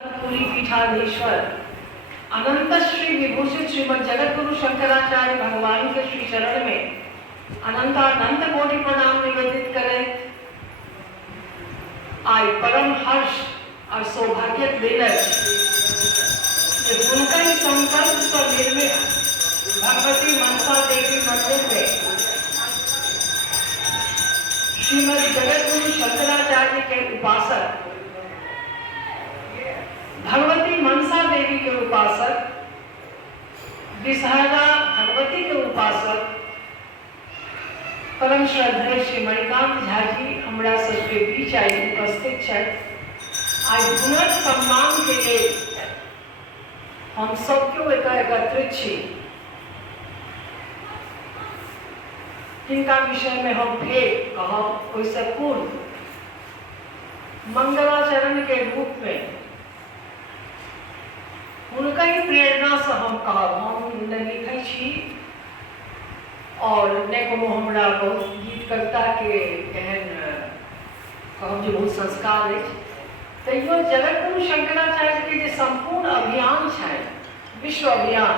पूरी पीठाधीश्वर अनंत श्री विभूषित श्रीमद जगत गुरु शंकराचार्य भगवान के श्री चरण में अनंत कोटि प्रणाम निवेदित करें। आज परम हर्ष और सौभाग्य दिलक ये उनका ही संकल्प से निर्मित भगवती मनसा देवी मंदिर में श्रीमद जगत गुरु शंकराचार्य के उपासक भगवती मनसा देवी के उपासक विषहारा भगवती के उपासक परम श्रद्धेय श्री मणिकांत झा जी हमरा सबके बीच आई उपस्थित है। आज हुनर सम्मान के लिए हम सबके एकत्रित छी, जिनका विषय में हम फिर कहब ओहिसे पूर्व मंगलाचरण के रूप में उनका ही प्रेरणा से हम कहब। हम न लिखे छी और ने कोनो हमरा बहुत गीत कविता के एहन कहब जे बहुत संस्कार है। तैयो जगत गुरु शंकराचार्य के जे संपूर्ण अभियान है विश्व अभियान,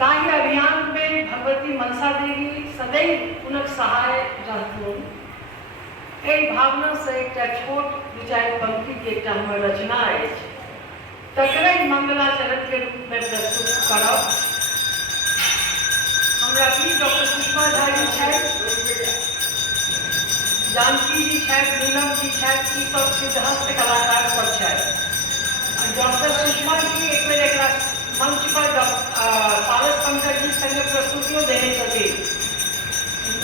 ताहि अभियान में भगवती मनसा देवी सदैव उनक सहाय रहथुन। एहि भावना से एक छोट विचार पंक्ति के एक हमर रचना है, तकरे मंगलाचरण के रूप में प्रस्तुत करब। हमरा बीच डॉक्टर सुषमा झा जी छथि, जानकी जी छथि, नीलम जी छथि, ई सब सिद्धहस्त कलाकार सब छथि। डॉक्टर सुषमा जी एक बेर एकरा मंच पर पारस पंकज जी संगे प्रस्तुतियों देने छथिन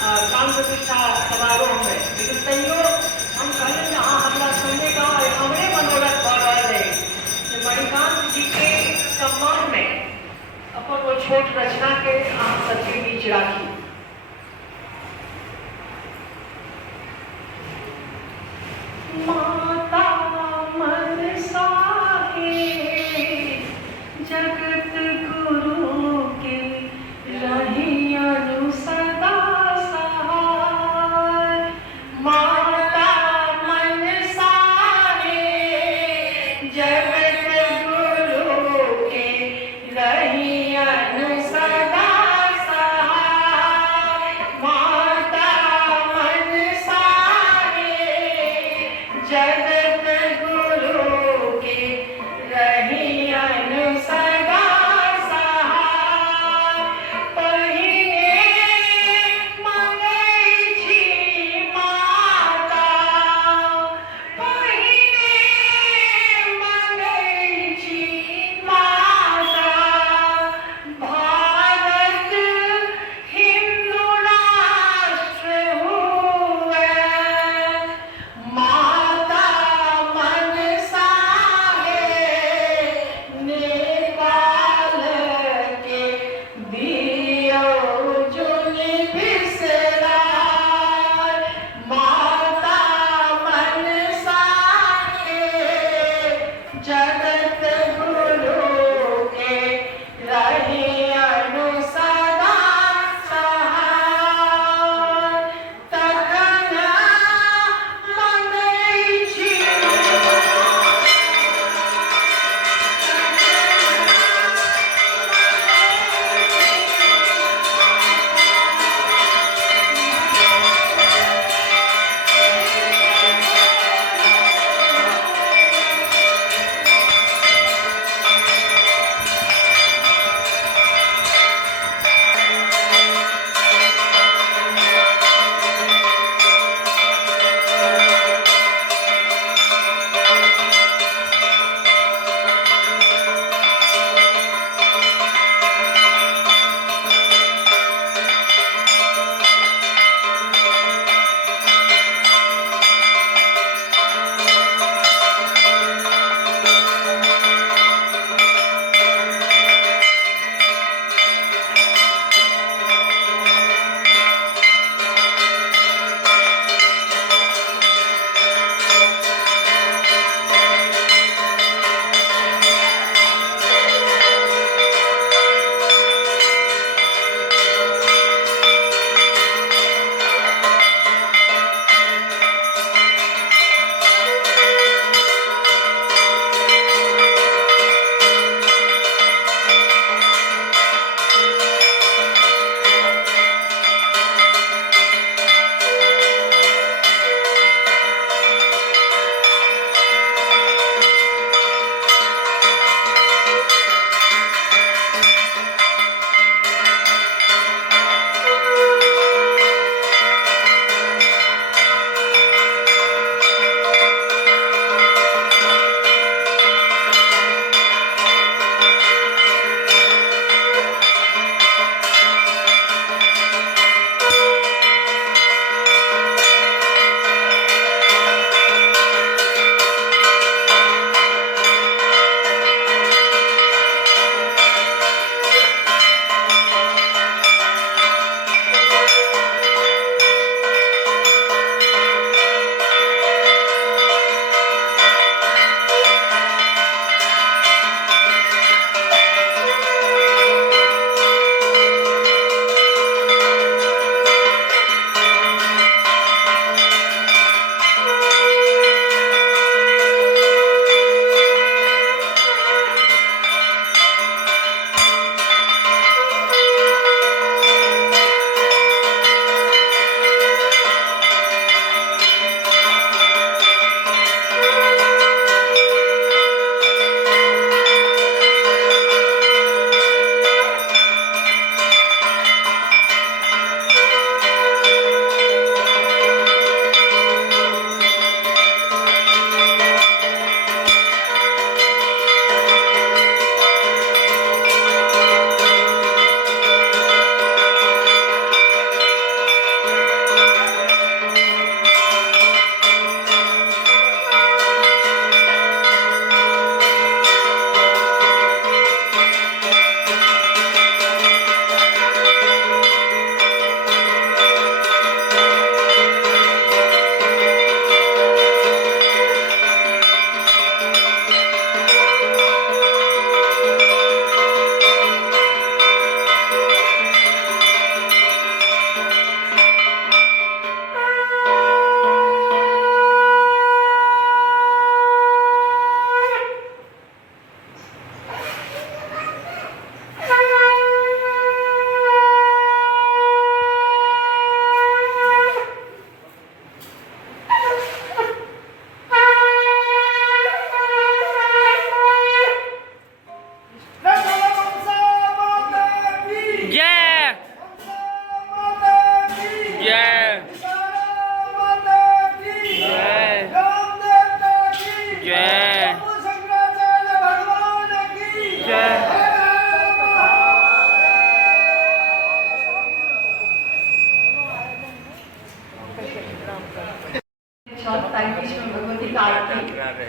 प्राण प्रतिष्ठा समारोह में, लेकिन तैयो हम कहले कि हाँ हमरा सुनने का हमरे मनोरथ भऽ रहल है। मणिकांत जी के सम्मान में अपन वो छोट रचना के आप सबके बीच राखी। माता मनसा है जगत गुरु के रही अनु सदा सहाय। माता मनसा है जगत गुरु के रही अनु सदा सहाय।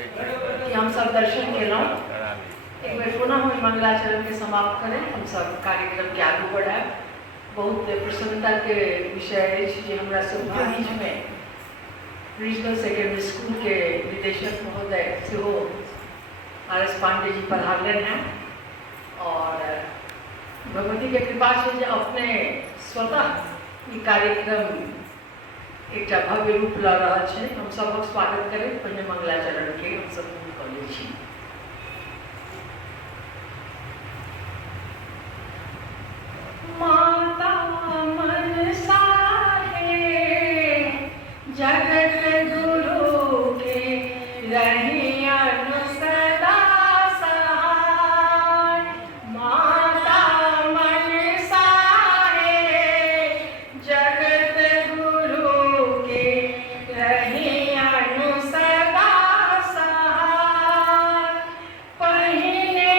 कि हम सब दर्शन केलहुँ। एक बेर पुनः हम मंगलाचरण के समाप्त करें, हम सब कार्यक्रम के आगू बढ़ाएं। बहुत प्रसन्नता के विषय है कि हमरा सब बीच में रीजनल सेकेंडरी स्कूल के निदेशक महोदय सेहो RS पांडे जी पधारले हैं और भगवती के कृपा से जो अपने स्वतः ये कार्यक्रम एक भव्य रूप ल रहा है। हम सबक स्वागत करें। पहले मंगलाचरण के हम सब कर लै छी। माता मनसा है जगत गुरु के रहिया सदा सहाय। माता मनसा है जगत गुरु के रहिया सदा सहाय। पहिने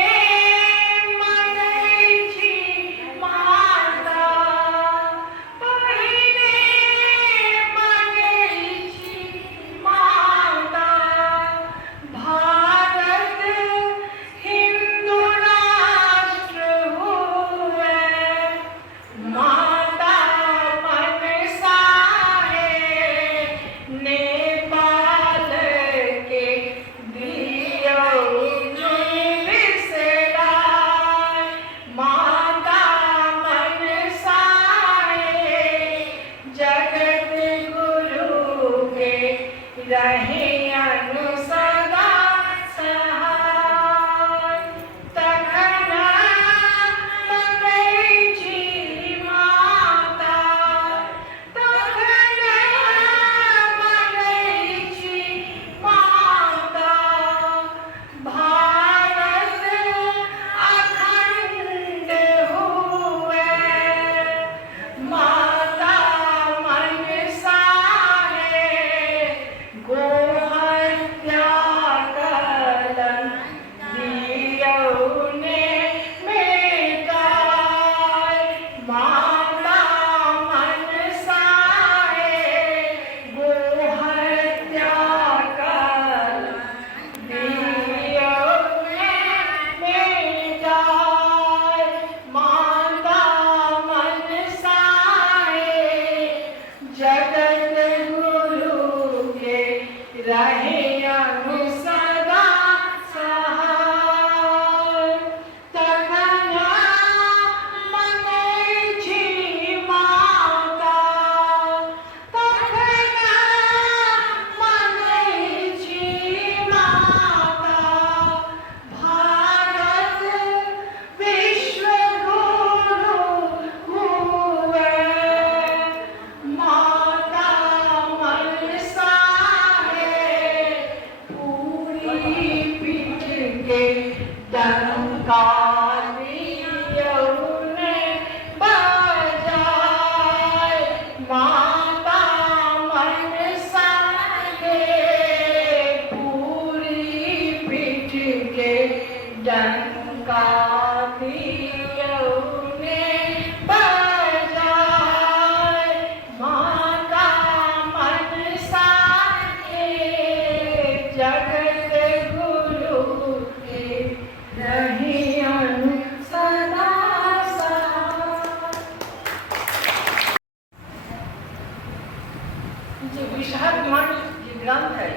ग्रंथ है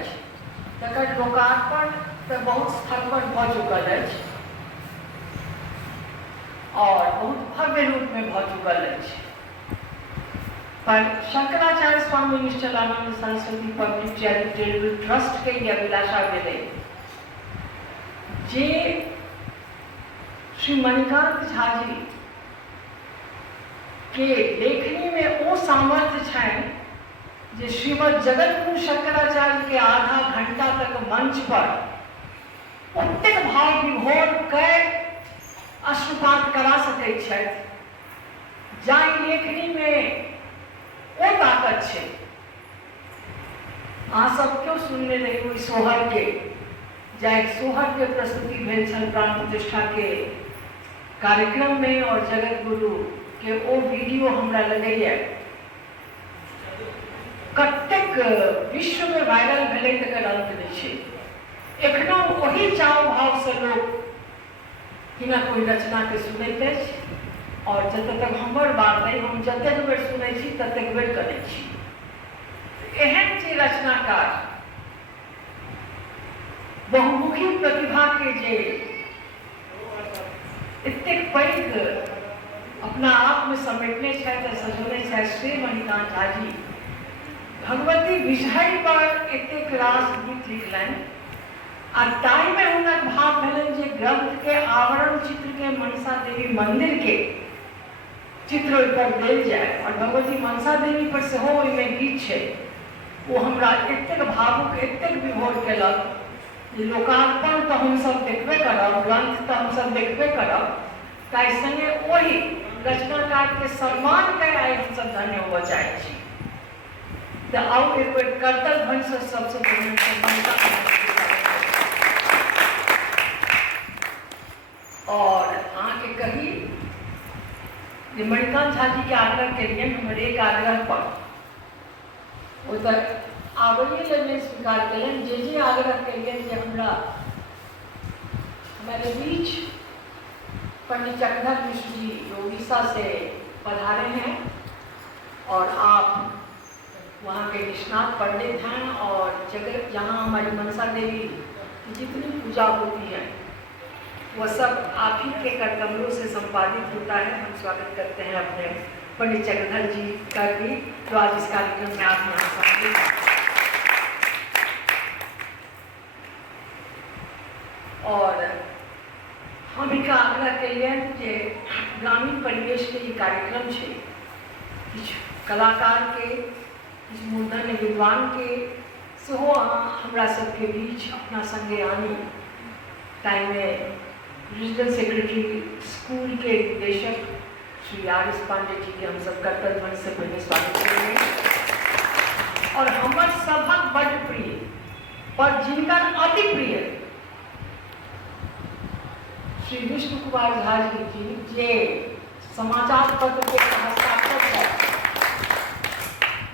तकर लोकार्पण तो बहुत स्थल पर भ चुकल है और बहुत भव्य रूप में भ चुकल है। पर Shankaracharya Swami Nischalananda Saraswati public charitable trust के ये अभिलाषा मिले जे श्री मणिकांत झा जी के लेखनी में वो सामर्थ्य है जे श्रीमद जगतगुरु शंकराचार्य के आधा घंटा तक मंच पर उत्तिक भाव विभोर कर अश्रुपात करा सकै छै। जाहि लेखनी में वो ताकत है। अहाँ सब क्यों सुनने रही हुई सोहर के जाए सोहर के प्रस्तुति भेल छल प्राण प्रतिष्ठा के कार्यक्रम में और जगत गुरु के वो वीडियो हमरा लगे कतेक विश्व में वायरल भेले तकर अंत नहीं है। बड़ी चाव भाव से लोग हिना कोई रचना के सुनैत अछि और जतऽ तक हमर बात है हम जतेक बेर सुनै छी ततेक बेर करै छी। एहन जे रचनाकार बहुमुखी प्रतिभा के जे एतेक पैघ अपना आप में समेटने छथि सजौने छथि श्री मणिकांत झा जी भगवती विषय पर एतेक रास गीत लिखलनि आ ताहि में हुनक भाव भेलनि जे ग्रंथ के आवरण चित्र के मनसा देवी मंदिर के चित्र ओहि पर देल जाय और भगवती मनसा देवी पर सेहो ओहिमे गीत छै ओ हमरा एतेक भावुक एतेक विभोर केलक जे लोकार्पण तऽ हमसब देखबे करब ग्रंथ तऽ हमसब देखबे करब ताहि संगे ओहि रचनाकार के सम्मान के आइ हमसब धन्य होबऽ चाहै छी। तऽ आउ एक बेर करतल ध्वनि से सबसे पहले और अहाँके कही जे मणिकांत झा जी के आग्रह के लिए हमर एक आग्रह पर ओ तक आबैए लेल स्वीकार कयलनि जे आग्रह कयलनि जे हमरा हमारे बीच पंडित चक्रधर मिश्र जी जो उड़ीसा से पधारे हैं और आप वहाँ के निष्णात पंडित हैं और जगह जहाँ हमारी मनसा देवी की जितनी पूजा होती है वह सब आप ही के कर कमलों से संपादित होता है। हम स्वागत करते हैं अपने पंडित चक्रधर जी का भी जो आज इस कार्यक्रम में आप यहाँ सम्मिलित हैं। और हम एक आग्रह के लिए जे ग्रामीण परिवेश के ये कार्यक्रम है किछ कलाकार के किछ मूर्धन्य विद्वान के सेहो हमरा सबके बीच अपना संगे आनी टाइम में रीजनल सेक्रेटरी स्कूल के निदेशक श्री आर एस पांडे जी के हम सब करतल ध्वनि से पहले स्वागत करेंगे और हमर सबक बड़ प्रिय पर जिनकर अति प्रिय श्री विष्णु कुमार झा जी जे समाचार पत्र के हस्ताक्षर है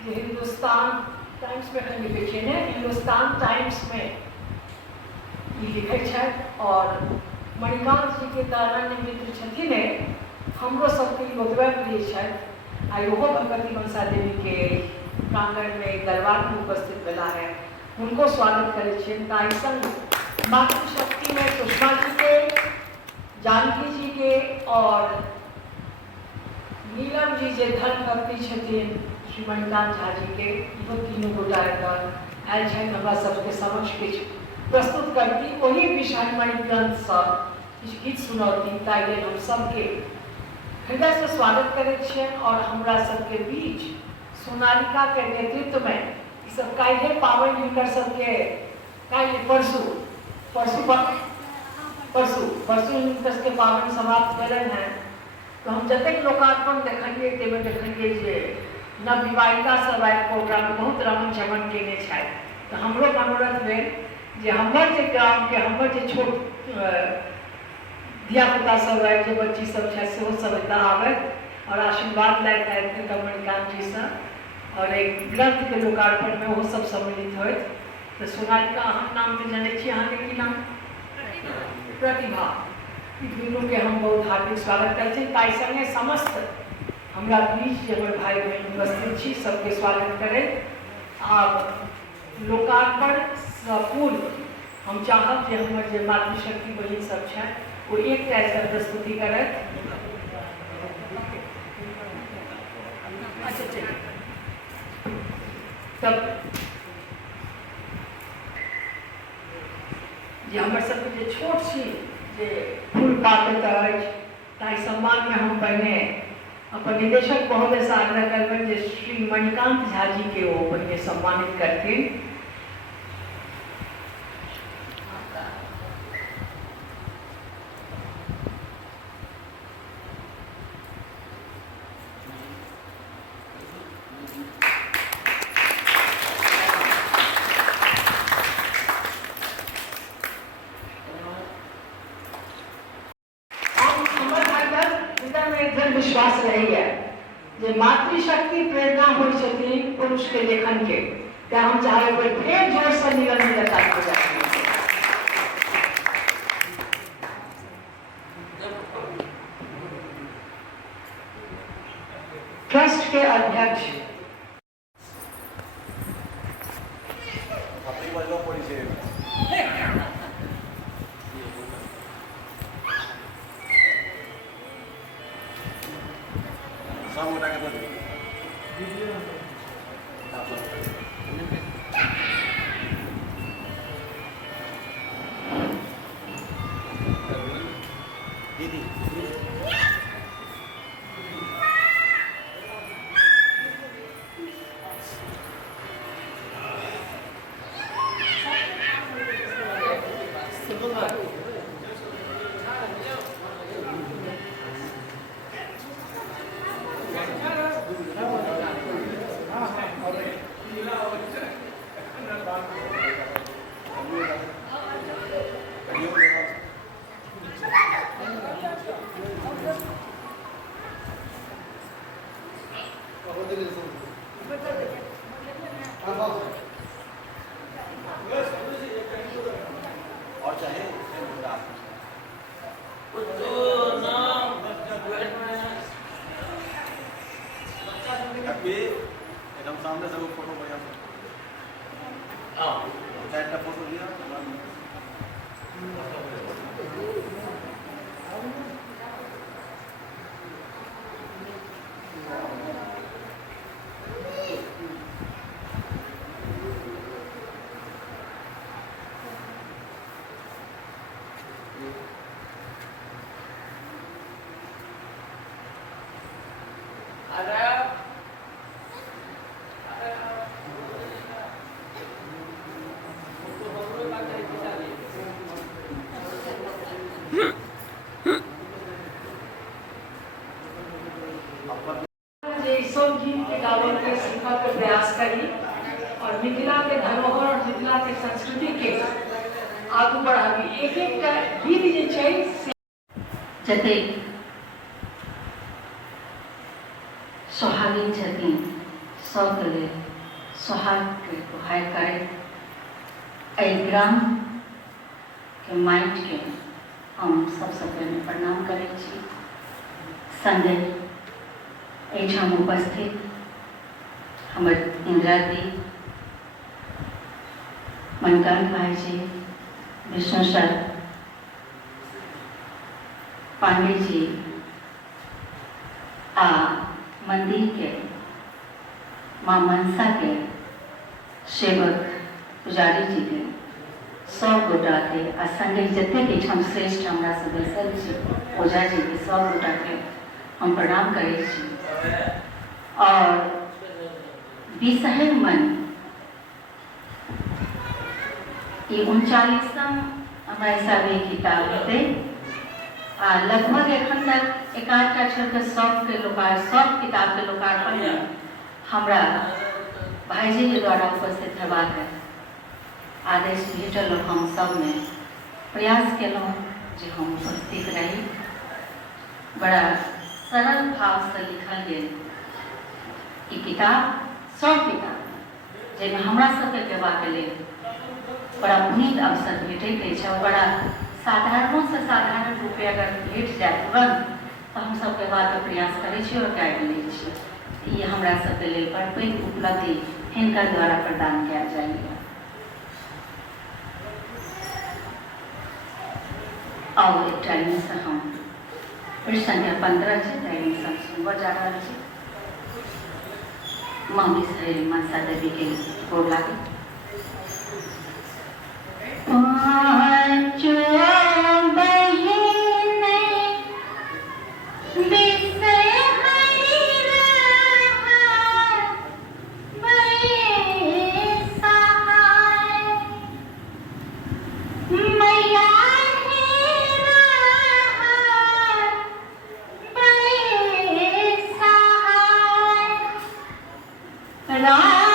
जे हिंदुस्तान टाइम्स में कहीं लिखे हैं हिंदुस्तान टाइम्स में लिखे हैं और मणिकांत जी के अनन्य मित्र छथिन हमरो सबके ओतबे प्रिय छथि आ ओहो भगवती मनसा देवी के प्रांगण में दरबार में उपस्थित भेला है उनको स्वागत करे छियनि। ताहि संग मातृशक्ति में सुषमा जी के जानकी जी के और नीलम जी जे धन भक्ति छथिन श्री मणिकांत झा जी के इहो तीनों गोटा आयल छथि हमरा सबके समक्ष किछु प्रस्तुत करती वही विषय मणिग्रंथ सब किछु गीत सुनौती ताहि लेल हम सबके हृदय से स्वागत करै छियनि और हमरा सबके बीच सोनालिका के नेतृत्व में ई सब काल्हि पावनि हिनकर सबके काल्हि परसू हिनकर सबके पावनि समाप्त भेलनि हैं। तो हम जतेक लोकार्पण देखलिए ताहिमे देखलिए जे नवविवाहिता सब आबि कऽ ओकरामे बहुत रमन चमन केने छथि। तऽ हमरो मनोरथ भेल जे हमर जे गाम के हमर जे छोट धियापुता सब आबि जे बच्ची सब छथि सेहो सब एतऽ आबथि और आशीर्वाद लैत आबि मणिकांत जी से और एक ग्रंथ के लोकार्पण में वो सब सम्मिलित होत। तो सोनालिका अहाँ नाम तो जाने छी अहाँ के की नाम प्रतिभा ई दुनू के हम बहुत हार्दिक स्वागत करते हैं। ताहि संगे समस्त हमरा बीच जे हमर भाई बहन उपस्थित छी सबके स्वागत करे। आब लोकार्पण से पूर्व हम चाहब जे हमर जे मातृशक्ति बहिन सब छै वो एक तरह प्रस्तुति करत। अच्छा चलिए तब जे हमर सबके जे छोट छी जे फूल पाकैत अछि ताहि सम्मान में हम पहिने अपन निदेशक महोदय से आग्रह करबनि जे श्री मणिकांत झा जी के वो पहिने सम्मानित करथिन। विश्वास रही है जे मातृशक्ति प्रेरणा हो पुरुष के लेखन के क्या हम चाहे फिर जोर से निरंतर हो जाते हैं। अलग છે. एकदम सामने से वो फोटो बढ़िया का फोटो लिया सब गीत के गावन के सीखा के प्रयास करी और मिथिला के धरोहर और मिथिला के संस्कृति के आगू बढ़ावी. एक एक गीत जे छै जते सोहागिन छथिन सबके लेल सोहागके गुहार करैत एहि ग्रामके माटिके हम सबसँ पहिने प्रणाम करै छी. संगे एहिठाम उपस्थित हमर इंदिरा दी, मणिकांत भाईजी, विष्णु सर, पांडे जी आ मंदिर के माँ मनसा के सेवक पुजारी जी के सब गोटा के आ संगे जतेक एहिठाम श्रेष्ठ हमरा से बैसल छी ओझा जी के सब गोटा के हम प्रणाम करै छी. और बिसहर मन ये 39वां हमरा हिसाबे किताब हेतै आ लगभग एखन तक 1-8टा छोड़कर सबके सब किताबके लोकार्पण हमरा भाईजी के द्वारा उपस्थित हेबाक आदेश भेटल और हम सबने प्रयास केलहुँ जे हम उपस्थित रही. बड़ा सरल भाव से लिखल गेल ई किताब, सब किताब जाहिमे हमरा सबके देबाक लेल बड़ा पुनीत अवसर भेटैत अछि और बड़ा साधारणों से साधारण रूपे अगर भेट जाए तुरंत तो हम सब देबाक प्रयास करै छी और कए लै छी. ई हमरा सबके लेल बड़ पैघ उपलब्धि हिनका द्वारा प्रदान कयल जाइए. और एकटा एहिमेसँ हम पृष्ठ संख्या 15 छै एडमिशन सुनबऽ जा रहल छी. माँ बिसहरि मनसा देवी के गोर लागी. राम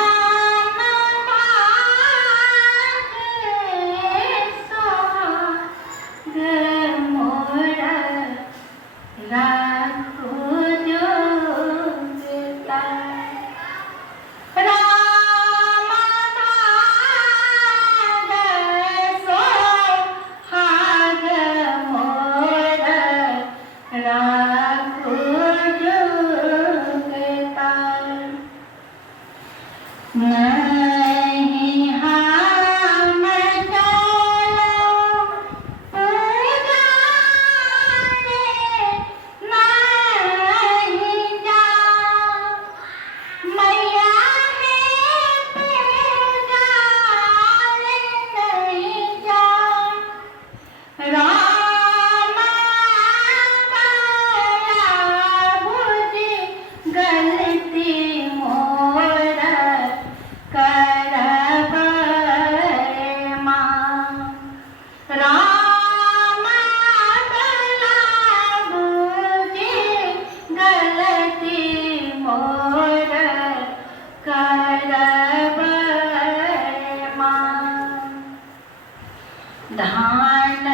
प्राण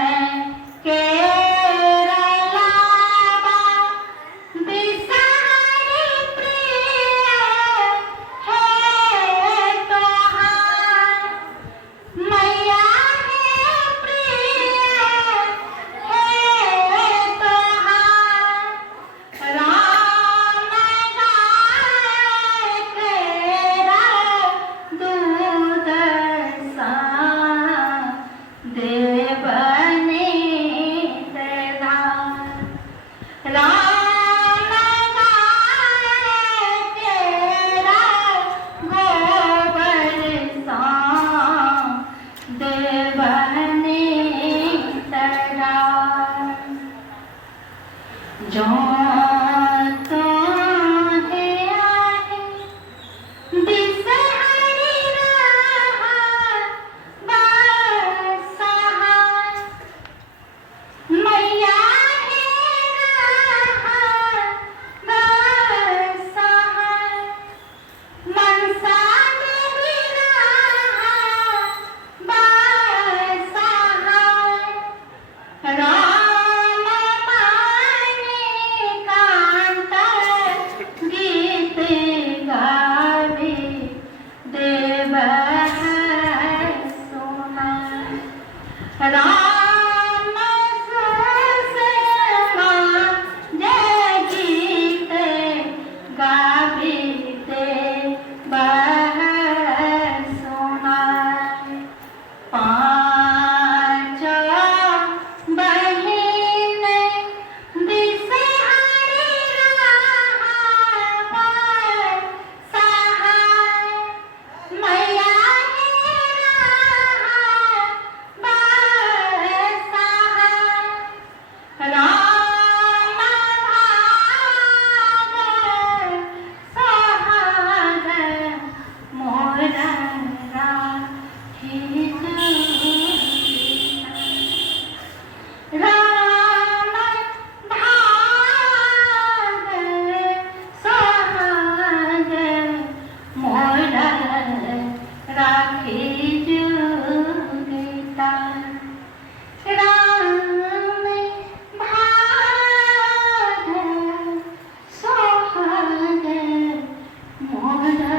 के रलावा बिसहरि प्रिय है तोहार मैया है प्रिय है तोहार राम गाय तेरा दूध सा देवने तेधार राम गाय तेरा गोबर सा देवने तेधार जो तो है आहे बिसहरि रहा बसहार मैया है रहा बसहार मनसा देवी रहा बसहार राम माने कांता गीत गावे देव है सोना राम सुषमा जय गीत गावे देव है सोना पाँच बहिन बिसहरि रहा बसहार मैया है रहा बसहार राम भाग सोहाग मोरा राखी राम भाग सोहाग मोरा राखी जुगता राम भाग सोहाग मोरा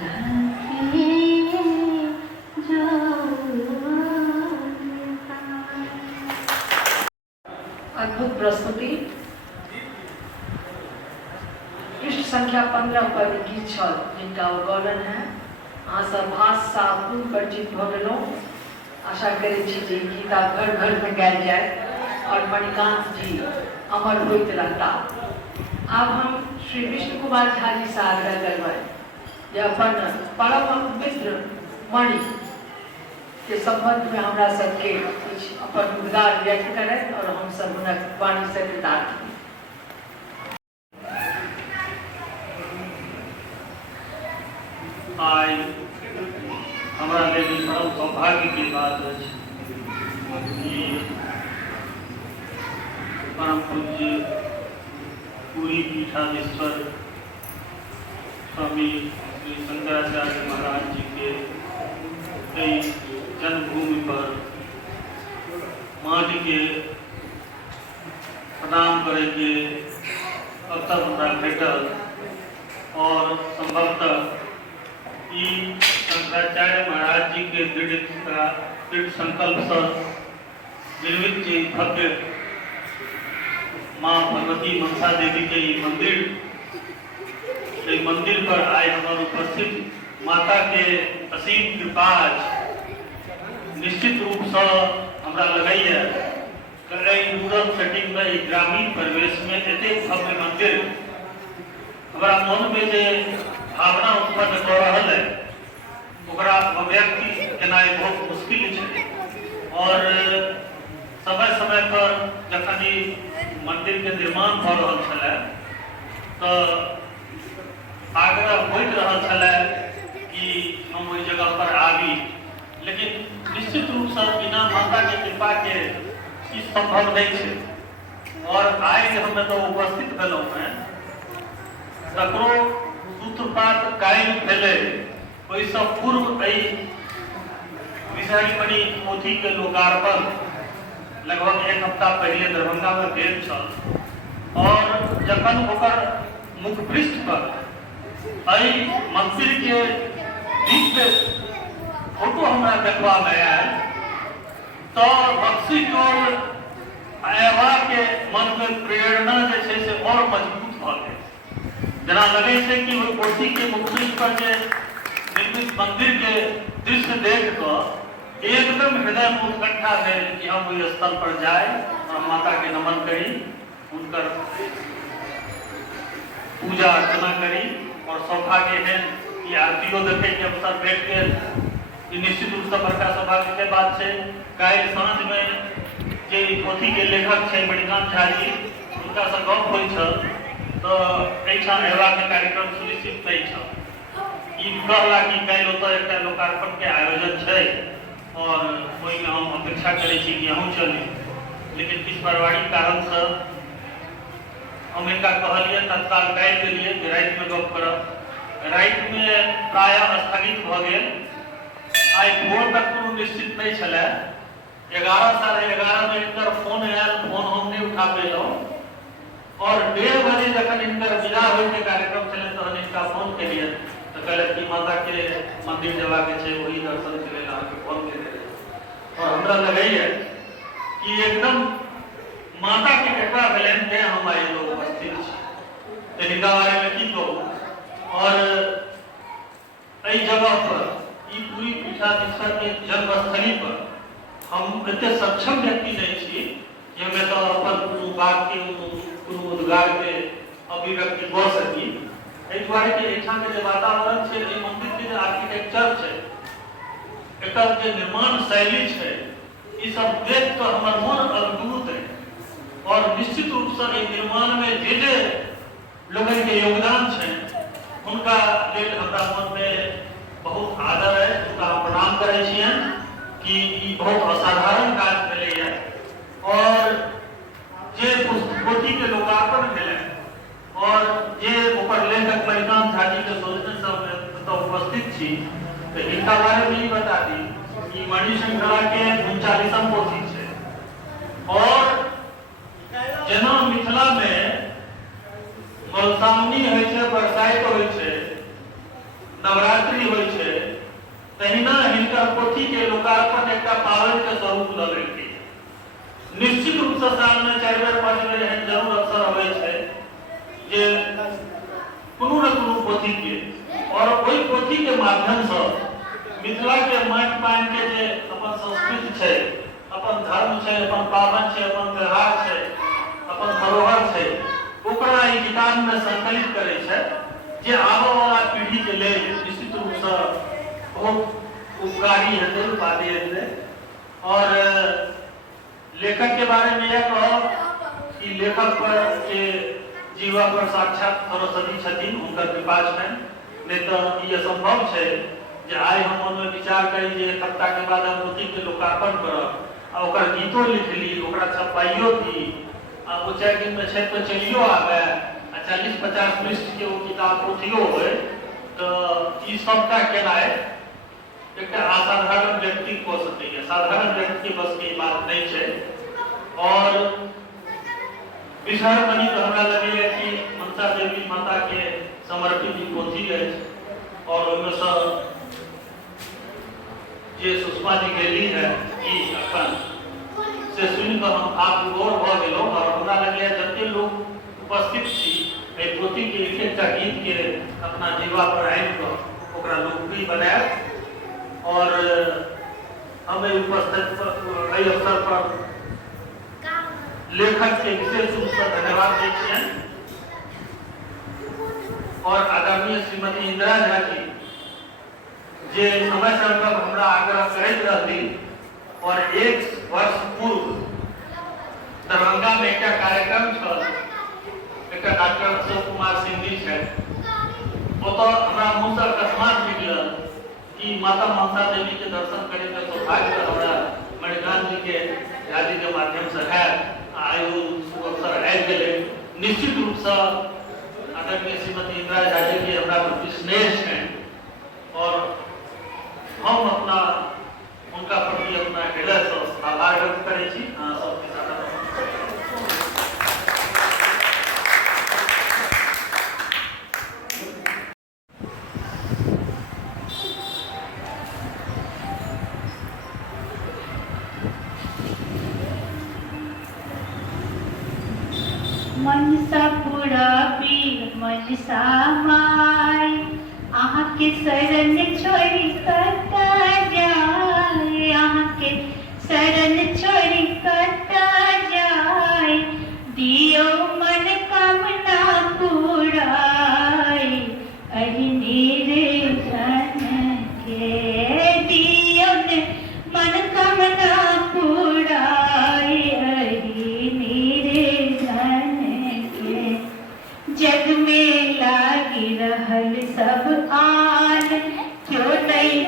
राखी जुगता। अद्भुत प्रस्तुति पृष्ठ संख्या 15 पर गीत छल जिनका अवगणन है अहाँ सब भाषा पूर्ण परिचित भ गेलहुँ। आशा करै छी जे ई गीत आब घर घर में गायल जाय और मणिकांत जी अमर होइत रहता। आब हम श्री विष्णु कुमार झा जी से आग्रह करबै जे अपन परम मित्र मणि के संबंध में हमरा सबके कुछ अपन उद्गार व्यक्त करैत और हम सब हुनक वाणी से कृतार्थ छी। आई हमारा लिए परम सौभाग्य की बात है कि परम पूज्य पूरी पीठाधीश्वर स्वामी श्री शंकराचार्य महाराज जी के कई जन्मभूमि पर माटी के प्रणाम करे के अवसर हमरा भेटल और संभवतः ई शंकराचार्य महाराज जी के दृढ़ संकल्प से निर्मित जी भव्य माँ भगवती मनसा देवी के मंदिर पर आए हमारे उपस्थित माता के असीम कृपा निश्चित रूप से हमरा लगैया रूरल सेटिंग में ग्रामीण परिवेश में एते भव्य मंदिर हमारा मन में जे भावना उत्पन्न कर रहा है ओकरा अभिव्यक्ति केनाइ बहुत मुश्किल है और समय समय पर जखन ई मंदिर के निर्माण भ रहल छलै तो आग्रह होइत रहल छलै कि हम ओहि जगह पर आबी, लेकिन निश्चित रूप से बिना माता के कृपा के ई संभव नहीं है। और आज हम तो उपस्थित भेलहुँ हैं ककरो सूत्रपात कायल भेले ओहिसँ पूर्व विषहरी मणि पोथी के लोकार्पण लगभग एक हफ्ता पहले दरभंगा में भेल छल और जखन ओकर मुख पृष्ठ पर एहि मंदिर के दिव्य फोटो हमरा देखबा में आयल तो बक्सी और अयबा के मन में प्रेरणा जे छै से और मजबूत भ गेल। जना लगे छै कि ओहि पोथी के मुख पृष्ठ पर जे निर्मित मंदिर के दृश्य देख कर एकदम हृदय में उत्कंठा भेल कि हम ओहि स्थल पर जाए और माता के नमन करी, उनकर पूजा अर्चना करी और सौभाग्य है कि आरतीओ देखे के अवसर भेट गेल। ई निश्चित रूप से बड़का सौभाग्य के बात है। काल्हि साँझ में जे पोथी के लेखक छै मणिकांत झा जी, उनका से गप होइ छल तो एहिठाम अयबा के कार्यक्रम सुनिश्चित नहीं छल। ई कहला कि काल्हि ओतऽ एकटा लोकार्पण के आयोजन छै और ओहि में हम अपेक्षा करै छी कि अहूँ चली, लेकिन किछु पारिवारिक कारण से हम इनका कहलिए तत्काल काल्हि के लिए राति में गप करब। राति में प्रायः स्थगित भ गेल। आई भोर तक कोनो निश्चित नहीं छलै। 11 साढ़े 11 में इनकर फोन आयल, फोन हम नहीं उठा पेलहुँ और 1:30 बजे जखन इनकर विदा होय के कार्यक्रम छलै तहन इनका फोन केलिए तो कहलक कि माता के मंदिर जेबाक छै, वही दर्शन के लेल अहाँके फोन केने रही। और हमरा लगैए कि एकदम माता के कृपा भेलनि जे हम आइ लोग उपस्थित छी। इनका बारे में की कहूँ। और एहि जगह पर ई पूरी पीठाधीश्वर के जन्मस्थली पर हम एते सक्षम व्यक्ति नहीं छी कि हमें तो अपन कोनो बात के कोनो उद्गार के अभिव्यक्ति कऽ सकी। एहि दुआरे कि एहिठाम के जे वातावरण छै, एहि मंदिर के जे आर्किटेक्चर छै, एकर जे निर्माण शैली छै, ई सब देख कऽ हमर मन अद्भुत है। और निश्चित रूप से एहि निर्माण में जे लोगन के योगदान छै उनका लेल हमरा मन में बहुत आदर है, उनका प्रणाम करै छियनि कि ई बहुत असाधारण काज भेलै है। और जे पोथी के लोकार्पण भेलै और जे ओकर लेखक मणिकांत झा जी के सोचने से तो उपस्थित छी, तो इनका बारे में ही बता दी कि मणि श्रृंखला के 39वां पोथी छै। और जेना मिथिला में मधुश्रावणी होइ छै, बरसाइत होइ छै, नवरात्रि होइ छै, तहिना हिनकर पोथी के लोकार्पण एकटा पावन के स्वरूप लऽ लेलकै। निश्चित रूप से साल में 4 बेर 5 बेर एहन जरूर अवसर होइ छै जे कोनो न कोनो पोथी के और ओहि पोथी के माध्यम से मिथिला के माटि पानि के जे अपन संस्कृति छै, अपन धर्म छै, अपन पाबनि छै, अपन त्योहार छै, अपन धरोहर छै, ओकरा ई किताब में संकलित करै छै जे आबऽ वाला पीढ़ी के लेल निश्चित रूप से बहुत उपकारी हेतै, उपादेय हेतै। और लेखक के बारे में यह कहब कि लेखक पर के जीवा पर साक्षात सरस्वती छथिन, उनकर कृपा छनि, नहीं तो ये असंभव छै जे आइ हम मन में विचार करी जे एक हफ्ता के बाद हम पोथी के लोकार्पण करब आ ओकर गीतो लिखली, ओकरा छपाइयो दी आ 2-4 दिन में छपि के चलियो आबे आ 40-50 पृष्ठ के वो किताब पोथियो होय, तो ई सबटा केनाइ एकटा असाधारण व्यक्ति कऽ सकैए। साधारण व्यक्ति के बस के बात नहीं छै। और विषहर मणि तो हमरा लगैए कि मनसा देवी माता के समर्पित ई पोथी अछि और ओहिमे से जे सुषमा जी गेली है ई अखन से सुनि कऽ हम आप गौर भऽ गेलहुँ। और हमरा लगैए जते लोग उपस्थित छी एहि पोथी के एक-एकटा गीत के अपना जीवा पर आबि कऽ ओकरा लोकप्रिय बनायब। और हम उपस्थित एहि अवसर पर लेखक के विशेष रूप से धन्यवाद दै छियनि और आदरणीय श्रीमती इंदिरा झा जी जे समय समय पर हमरा आग्रह करैत रहती और 1 वर्ष पूर्व दरभंगा में एक कार्यक्रम छल, एक डॉक्टर अशोक कुमार सिंह जी छै, ओतऽ हमरा मुँह से अकस्मात निकलल कि माता मनसा देवी के दर्शन करे के सौभाग्य हमरा मणिकांत जी के झा जी के माध्यम से है आयु अवसर आबि गेलै। निश्चित रूप से आदरणीय श्रीमती इंदिरा झा जी के हमरा प्रति स्नेह छनि और हम अपना उनका प्रति अपना हृदय से आभार व्यक्त करै छी। अहाँ सबके साथ मनसा पूरा पीर मनसा माय आहाँ के शरण छोड़ी कता जाए, आहाँ के शरण छोड़ी कता जाए, दियो मन कामना पुराए अहि निर्धन के, दियो मन कामना पुराए अहि निर्धन के। जग में लागी रहल सब आन, क्यों नहीं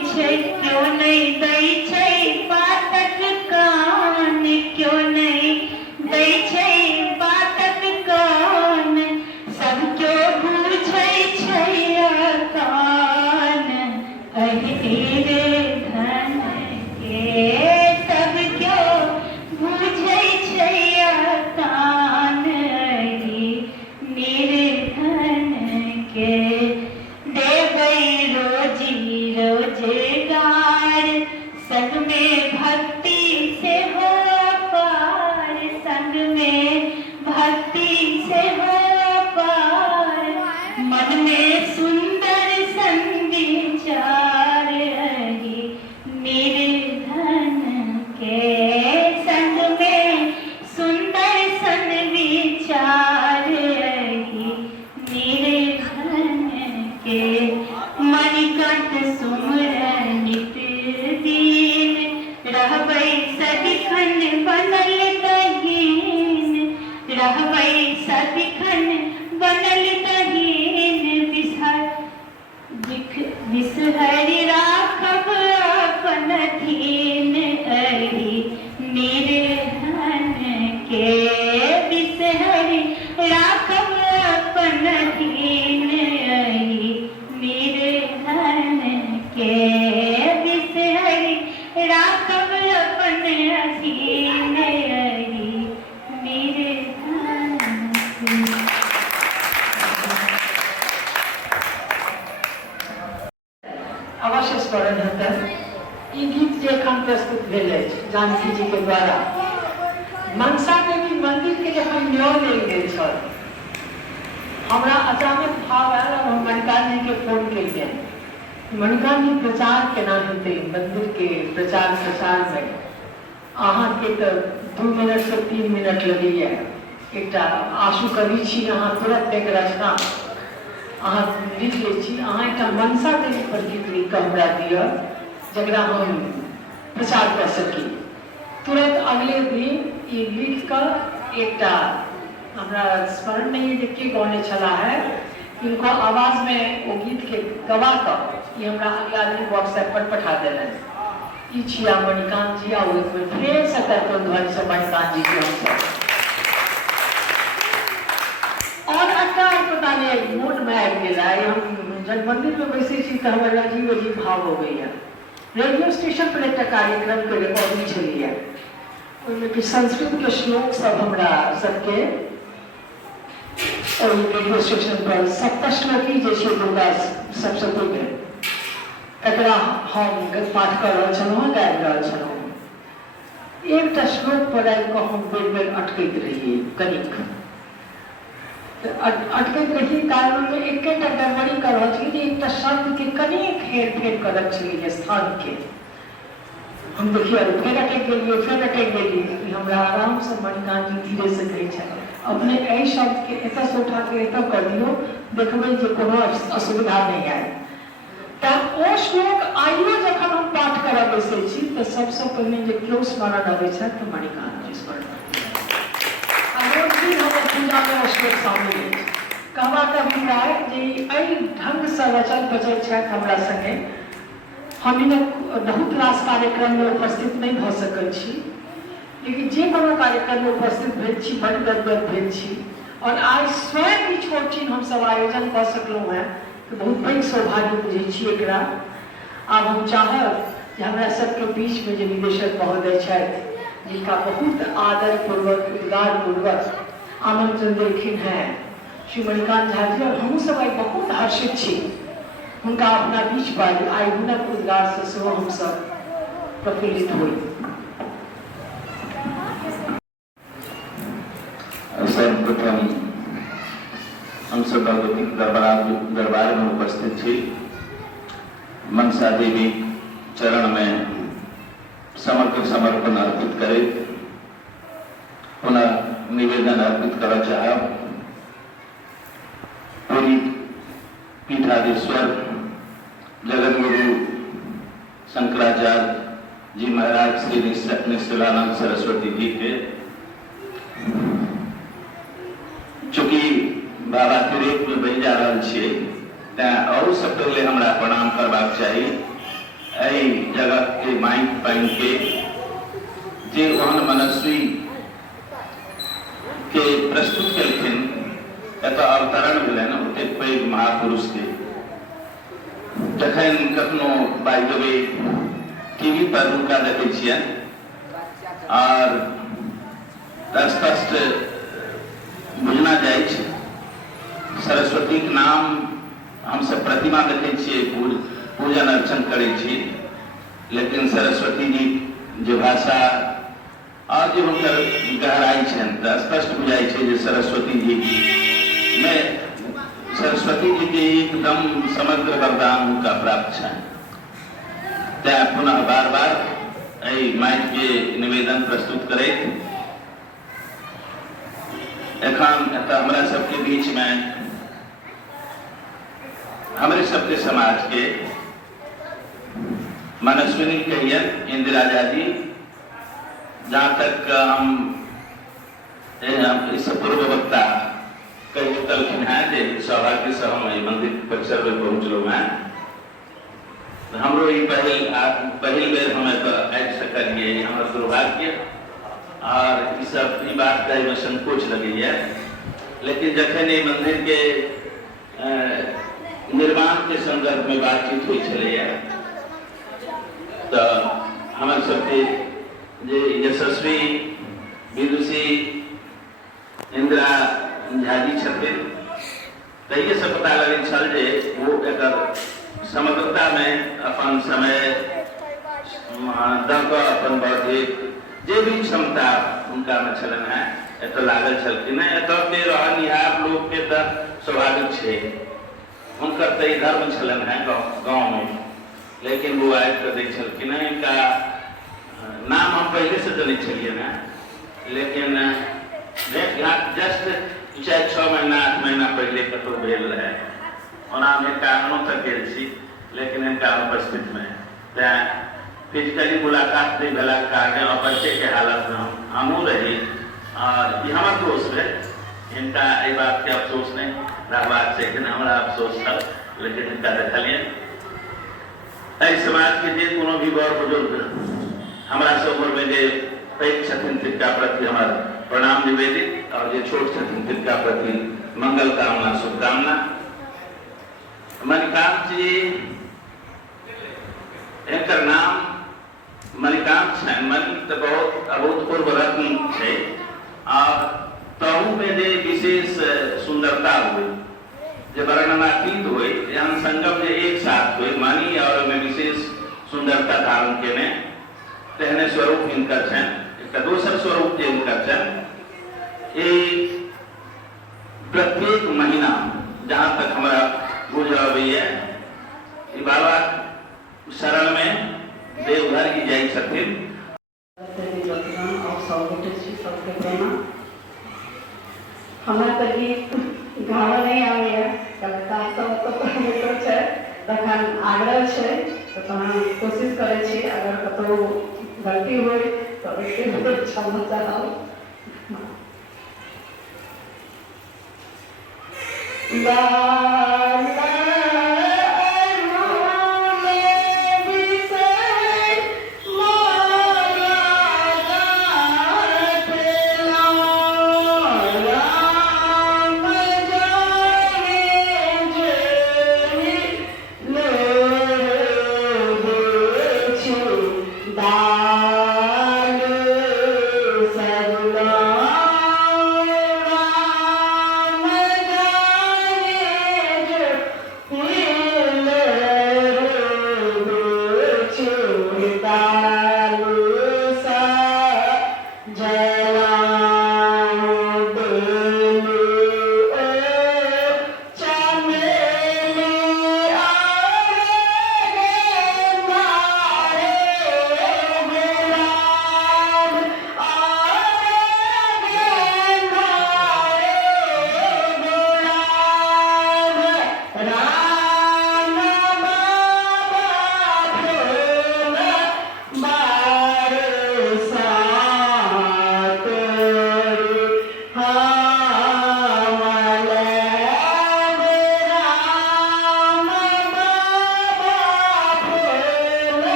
दै छै बातक कान, क्यों नहीं दै छै बातक कान, सब क्यों बुझै छै कान अहि निर्धन के, सब क्यों बुझै छै कान अहि निर्धन के। देबै रोजी रोजगार संग में भक्ति से हो पार, संग में भक्ति से हो पार, मन में सुंदर संविचार अहि निर्धन के, संग में सुंदर संविचार अहि निर्धन के। मणिकंठ सुमरन नित दिन, रहबै सदिखन बनल दहीन, रहबै सदिखन बनल दहीन, बिसहरि राखब अपन दीन अहि निर्धन के, बिसहरि राखब अपन दीन अहि निर्धन के, बिसहरि राखब अपन दीन अहि निर्धन के। अवश्य स्मरण हेतै ई गीत जे एखन प्रस्तुत भेल अछि जानकी जी के द्वारा। मनसा देवी मंदिर के जखन न्योय लेल गेल छल, हमरा अचानक भाव आयल और हम मणिकांत जी के फोन केलियनि। मणिकांत जी प्रचार केना हेतै मंदिर के प्रचार प्रसार में? अहाँ के तो 2 मिनट से 3 मिनट लगैया। एकटा आशु कवि छी, अहाँ तुरंत एक रचना अहाँ लिख लै छी। अहाँ एकटा मनसा देवी पर गीत लिख कऽ हमरा दिअ जकरा हम प्रचार कर सकी। तुरंत अगले दिन ये लिख कर एकटा हमरा स्मरण नहीं है कि गौने चला है, इनको आवाज में वो गीत के गवा कर ये हमरा अगला दिन व्हाट्सएप पर पठा देना। ई छिया मणिकांत जी आ फिर सतर्क ध्वनि से मणिकांत जी के हम और अकार पता नहीं मूड में आबि गेल है। हम जब मंदिर में बैसे छी तो हमारा अजीब अजीब भाव हो गई है। रेडियो स्टेशन पर एक कार्यक्रम के रिकॉर्डिंग चली है, उनमें कि संस्कृत के श्लोक सब हमरा सबके और रेडियो स्टेशन पर सप्तश्लोकी जैसे दुर्गा सप्तशती में तकरा हम पाठ कर रहा छलहुँ, गाबि रहल छलहुँ। एकटा श्लोक पर आबि कऽ हम बेर बेर अटकैत रहियै, कनिक अटकैत रही कारण में एकेटा गड़बड़ी कर रहल छी जे एकटा शब्द के कनिक हेर फेर करक छलियै स्थान के। हम देखिए फिर अटक गेलियै, फिर अटक गेलियै। हमरा आराम से मणिकांत जी धीरे से कहै छै अपने एहि शब्द के एतऽ से उठा के एतऽ कर दियौ, देखबै जे कोनो असुविधा नहीं आए। तऽ ओ श्लोक आइयो जखन हम पाठ करऽ बैसै छी तऽ सबसँ पहिने जे केओ स्मरण अबै छै तऽ मणिकांत जी स्मरण पूजा में श्लोक शामिल है। कहबाक अभिप्राय जे एहि ढंग से रचल बचल छथि हमरा संगे। हम बहुत रास कार्यक्रम में उपस्थित नहीं भऽ सकल छी, लेकिन जे कोनो कार्यक्रम में उपस्थित भेल छी बड़ गदगद भेल छी। और आज स्वयं ई छोट छीन हम सब आयोजन कऽ सकलहुँ हैं तो बहुत पैघ सौभाग्य बुझै छी एकरा। आब हम चाहब जे हमरा सबके बीच में जे निदेशक महोदय छथि जिनका बहुत आदर पूर्वक उद्गार पूर्वक आमंत्रण देलखिन हैं श्री मणिकांत झा जी, और हम सब आई बहुत हर्षित छी उनका अपना बीच पाई आई हुनक उद्गार से सेहो हम सब प्रफुल्लित हुई। सर्वप्रथम हम सब भगवती दरबार में उपस्थित थी मनसा देवी चरण में समग्र समर्पण अर्पित करे पुनः निवेदन अर्पित करना चाह पूरी पीठाधीश्वर जगत गुरु शंकराचार्य जी महाराज श्री निश्चलानंद सरस्वती जी के चूंकि बाबा तिरेक में बन जा रहा और सब पहले हमरा प्रणाम करवाक चाहिए जगत के माइक पाइन के जे ओहन मनस्वी के प्रस्तुत कलखिन एत अवतरण भेलन ओते पैघ महापुरुष के जखन कखनो बाई द वे टीवी पर हुनका देखै छियन और स्पष्ट बुझना जाए सरस्वती के नाम हम सब प्रतिमा देखे छिए पूजन अर्चन करे छी, लेकिन सरस्वती जी जो भाषा और जो उनकर गहराई छन त स्पष्ट बुझाई छे जे सरस्वती जी में सरस्वती जी के एकदम समग्र वरदान उनका प्राप्त है। त्या पुनः बार बार माइक के निवेदन प्रस्तुत करे एखन हमारा सबके बीच में हमारे सबके समाज के मनस्विनी कहियन इंदिरा जी, जहाँ तक हम इस पूर्व वक्ता कई तलखिन है जे सौभाग्य से हम मंदिर परिसर में पहुँचलो हैं हमरो पहल बेर हम आबि सकलिए हमारा दुर्भाग्य और इस सब बात कहे में संकोच लगे, लेकिन जखन ये मंदिर के निर्माण के संदर्भ में बातचीत हुई चले तो हमारे सबके जे यशस्वी विदुषी इंदिरा झा जी छथिन तो ये सब पता लगे छल जे वो एक समग्रता में अपन समय दक अपन बौद्धिक जे भी क्षमता उनका में छलन है एत लागल छलखिन एत के रहनिहार लोग के तो स्वाभाविक छे उनकर तो धर्म छलन है गाँव में, लेकिन वो आबि कर दै छलखिन इनका नाम हम पहले से जनै छलिए ना, लेकिन भेंट घाट जस्ट 6 महीना 8 महीना पहले कतौ भेल रहे ओना हम कारणों तक गेल छी, लेकिन इनका उपस्थित में फिजिकली मुलाकात नहीं भेला कारण अपरिचय के हालत में हमू रही और हमार दोष है इनका ये बात के अफसोस नहीं रहबाक चाहिए हमारा अफसोस था, लेकिन इनका देखलिए समाज के जे कोनो भी बड़ बुजुर्ग हमारा सब उम्र में जे पैघ छथिन तिनका प्रति हमार प्रणाम निवेदित और जे छोट छथिन तिनका प्रति मंगल कामना शुभकामना। मणिकांत जी इनकर नाम मणिकांत छन, मणि तो बहुत अभूतपूर्व रत्न है और तहु में जे विशेष सुंदरता हुई जो वर्णनातीत हुई यहाँ संगम जे एक साथ हुई मणि और में विशेष सुंदरता धारण केने तेहने स्वरूप इनकर छन। एक दोसर स्वरूप जे इनकर छन प्रत्येक महीना जहाँ तक हमारा बुझ है बाबा शरण में देवघर की जाई छथिन हमरा तो गीत गावा नहीं आवे कविता सब तो छै तखन आग्रह छै तो हम कोशिश करे छी अगर कतौ गलती होय तो एके क्षमा चाहब। Thank you.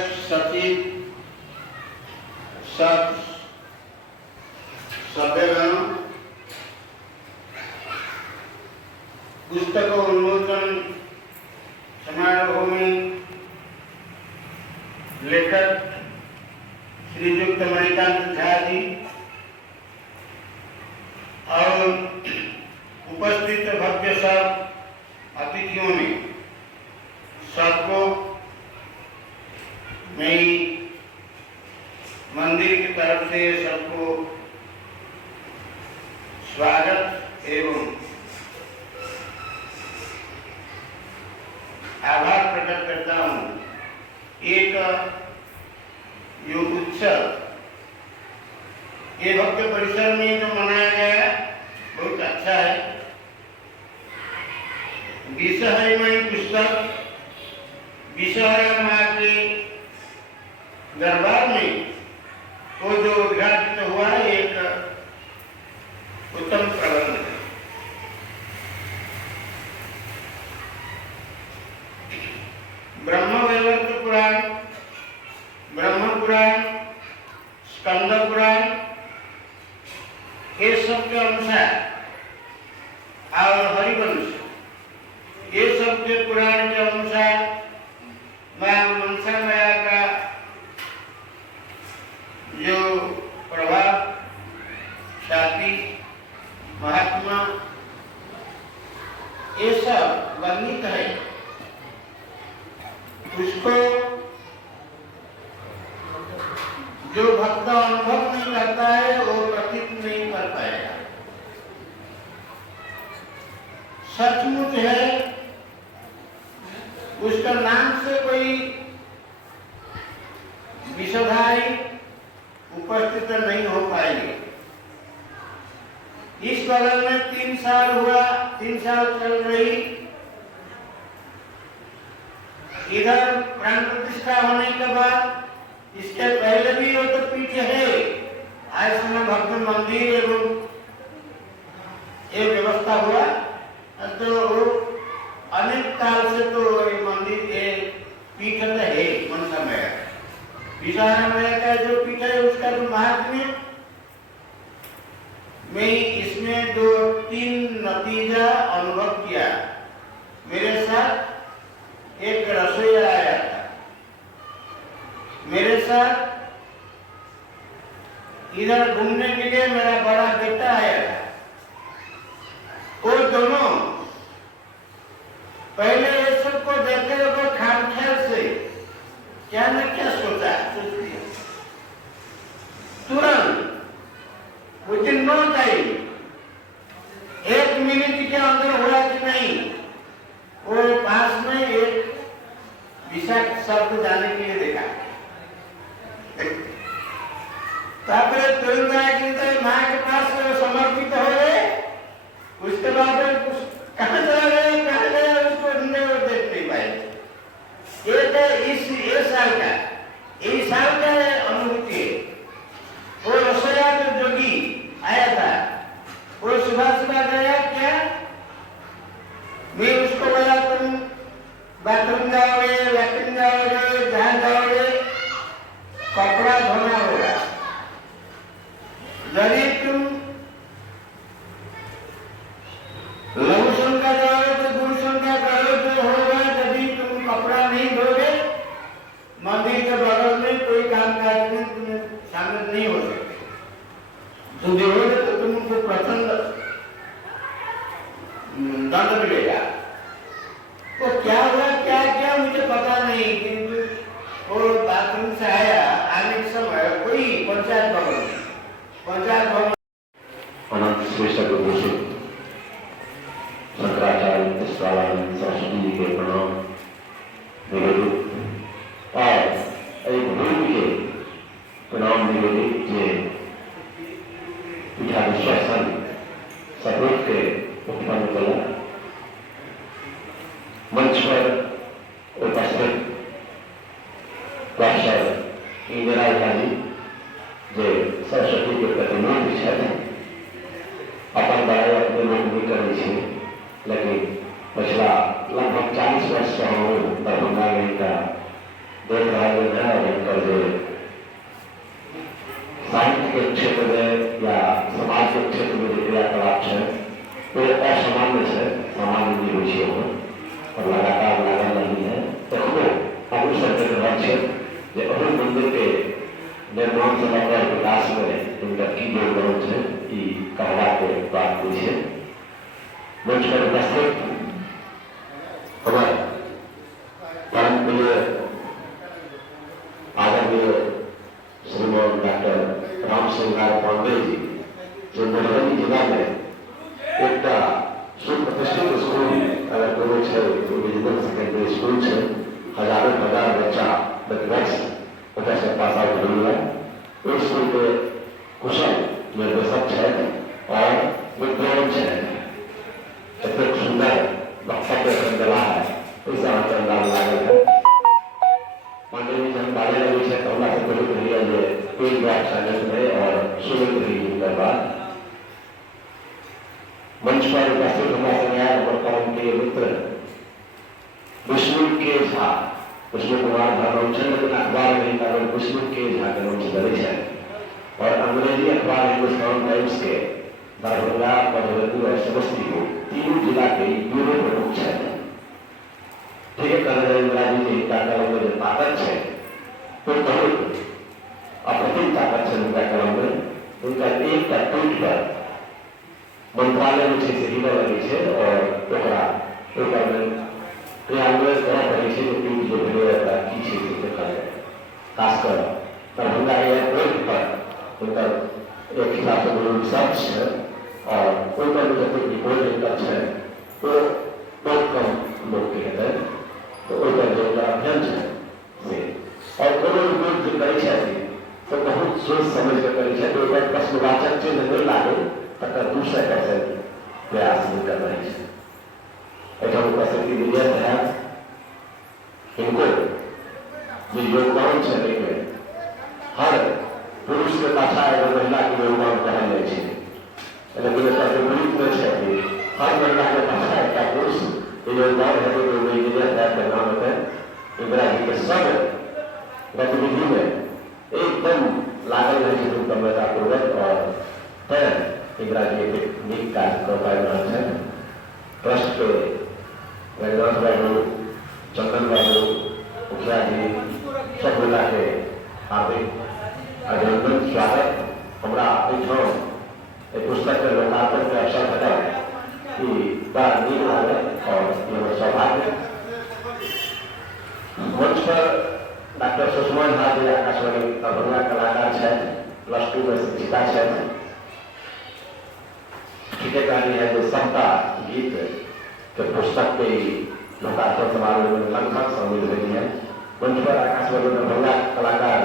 अध्यक्ष सचिव सब सभ्यगण, पुस्तक उन्मोचन समारोह में लेखक श्रीयुक्त मणिकांत झा जी और उपस्थित भव्य सब अतिथियों ने सबको मेरी मंदिर की तरफ से सबको स्वागत एवं आभार प्रकट करता हूँ। एक यो उत्सव ये भक्त परिसर में जो मनाया गया बहुत अच्छा है। विषहरिमयी पुस्तक विषहरा माँ के दरबार में वो जो उद्घाटित हुआ एक उत्तम प्रबंध है। ब्रह्मवैवर्त पुराण, ब्रह्म पुराण, स्कंद पुराण ये सब के अनुसार और हरिवंश ये सब के पुराण के अनुसार मां मनसा माया का जो प्रभाव ख्याति महात्मा ये सब वर्णित है। उसको जो भक्त अनुभव नहीं करता है वो प्रतीत नहीं कर पाएगा। सचमुच है उसका नाम से कोई विषधारी उपस्थित नहीं हो पाएंगे। इस बगल में 3 साल हुआ, 3 साल चल रही, इधर प्राण प्रतिष्ठा होने के बाद इसके पहले भी वो तो पीठ है। आज समय भक्त मंदिर एवं ये व्यवस्था हुआ तो अनेक काल से तो ये मंदिर ये पीठ है मनसा माया। विषहरा माया का जो पीठ है उसका जो महात्म्य मैं इसमें 2-3 नतीजा अनुभव किया। मेरे साथ एक रसोईया आया था, मेरे साथ इधर घूमने के लिए मेरा बड़ा बेटा आया था। वो दोनों पहले ये सबको देखते हुए खाम ख्याल से क्या न क्या सोचा सोच लिया। तुरंत विदिन नो टाइम 1 मिनट के अंदर हुआ कि नहीं वो पास में एक विषाक्त शब्द जाने के लिए देखा। तुरंत माँ के पास समर्पित हो गए। उसके बाद कहाँ चला गया उसको वो देख नहीं पाए। ये साल का अनुभूति है। वो रसोईया जो जोगी आया था वो सुबह गया क्या मैं उसको बोला तुम बाथरूम जाओगे, लैट्रिन जाओगे, जहाँ जाओगे कपड़ा धोना होगा। यदि तुम लघु शंका जाओगे तो गुरु शंका करोगे तो होगा। यदि तुम कपड़ा नहीं धोगे मंदिर के बगल में कोई काम काज में तुम्हें शामिल नहीं हो सकते। तुम देखोगे तो तुमको प्रचंड दंड मिलेगा। तो क्या हुआ क्या मुझे पता नहीं, किंतु वो बाथरूम से आया। आने के समय कोई पंचायत भवन अनंत श्रेष्ठ घोषित शंकराचार्य पुष्पानंद सरस्वती जी के प्रणाम निवेदित और एक भूमि के प्रणाम निवेदित जे पीठाधीश्वर सपूत के उत्पन्न कला मंच पर उपस्थित प्रोफेसर इंदिरा जी जो सरस्वती के प्रतिनिधि छथि अपन बड़ाई अपने लोग भी करै छै, लेकिन पिछला लगभग 40 वर्ष से हम दरभंगा में एक राज्य में और एक पर जो साहित्य के क्षेत्र में या समाज के क्षेत्र में जो क्रियाकलाप है वो असामान्य है, सामान्य नहीं रुचि हो और लगातार लागल नहीं है। एखनो अगू सबके घर है जे अहू मंदिर के निर्माण से लेकर विकास में उनका की योगदान है ई कहला के बात हुई है। मंच पर उपस्थित हमारे परम प्रिय आदरणीय श्रीमान डॉक्टर राम सिंह पांडे जी जो मधुबनी जिला में एक सुप्रतिष्ठित स्कूल अगर कोनो है विजिबल सेकेंडरी स्कूल है, हजारों हजार बच्चा प्रतिवर्ष से पास आउट हुई है। उस स्कूल के कुशल निर्देशक है और विद्वान है, इतने सुंदर वक्तव्य संकला है, इस अंदाज लागल है। पांडे जी जब बाले लगी है तो से बहुत रही है एक बार चैनल में और सुनित रही उनका बात मंच पर उपस्थित हमारे और परम के मित्र विष्णु के झा विष्णु कुमार धर्मचंद्र के अखबार में कारण विष्णु के झा के नाम से दर्ज है और अंग्रेजी अखबार हिंदुस्तान टाइम्स के दरभंगा, मधुबनी और समस्तीपुर तीनों जिला के ब्यूरो प्रमुख है। ठीक है, जी का कलम में जो ताकत है तो बहुत अप्रतिम ताकत है उनका कलम में। उनका एक का ट्वीट पर मंत्रालय में से हिला लगी है और ऊपर में क्रियान्वयन करा पड़ी है जो ट्वीट जो भेजे रहता है की चीज देखा जाए। खासकर दरभंगा एयरपोर्ट पर उनका एक हिसाब से जो रिसर्च है और उनका जो रिपोर्ट रिसर्च है वो बहुत कम लोग के हैं तो उनका जो अध्ययन है और कोनो रिपोर्ट जो करी है तो बहुत सोच समझ कर करी है। तो प्रश्नवाचक से नहीं लागे तक 200% प्रयास नहीं कर रही है। ऐसा उपस्थिति मिलिया है इनको जो योगदान है लेकिन हर पुरुष के पाछा एगो महिला के योगदान कहल जाए है, लेकिन एकर विपरीत में है कि हर महिला के पाछा एक पुरुष योगदान है जो इंजीनियर है के नाम है इंदिरा जी के सब गतिविधि में एकदम लागल रहे हैं गंभीरतापूर्वक और तय इंदिरा जी के नीक कार्यक्रम है। ट्रस्ट के रघुनाथ बाबू, चंदन बाबू, मुखिया जी सब मिला के हार्दिक अभिनंदन स्वागत। हमारा एक पुस्तक के लोकार्पण के अवसर था कि बड़ा नीक लागल और यह सौभाग्य। मंच पर डॉक्टर सुषमा झा जी आकाशवाणी दरभंगा कलाकार है, +2 में शिक्षिका है। ठिकेदारी है जो समता गीत के पुस्तक के लोकार्पण समारोह में लगभग शामिल हुई है। मंच पर आकाशवाणी दरभंगा कलाकार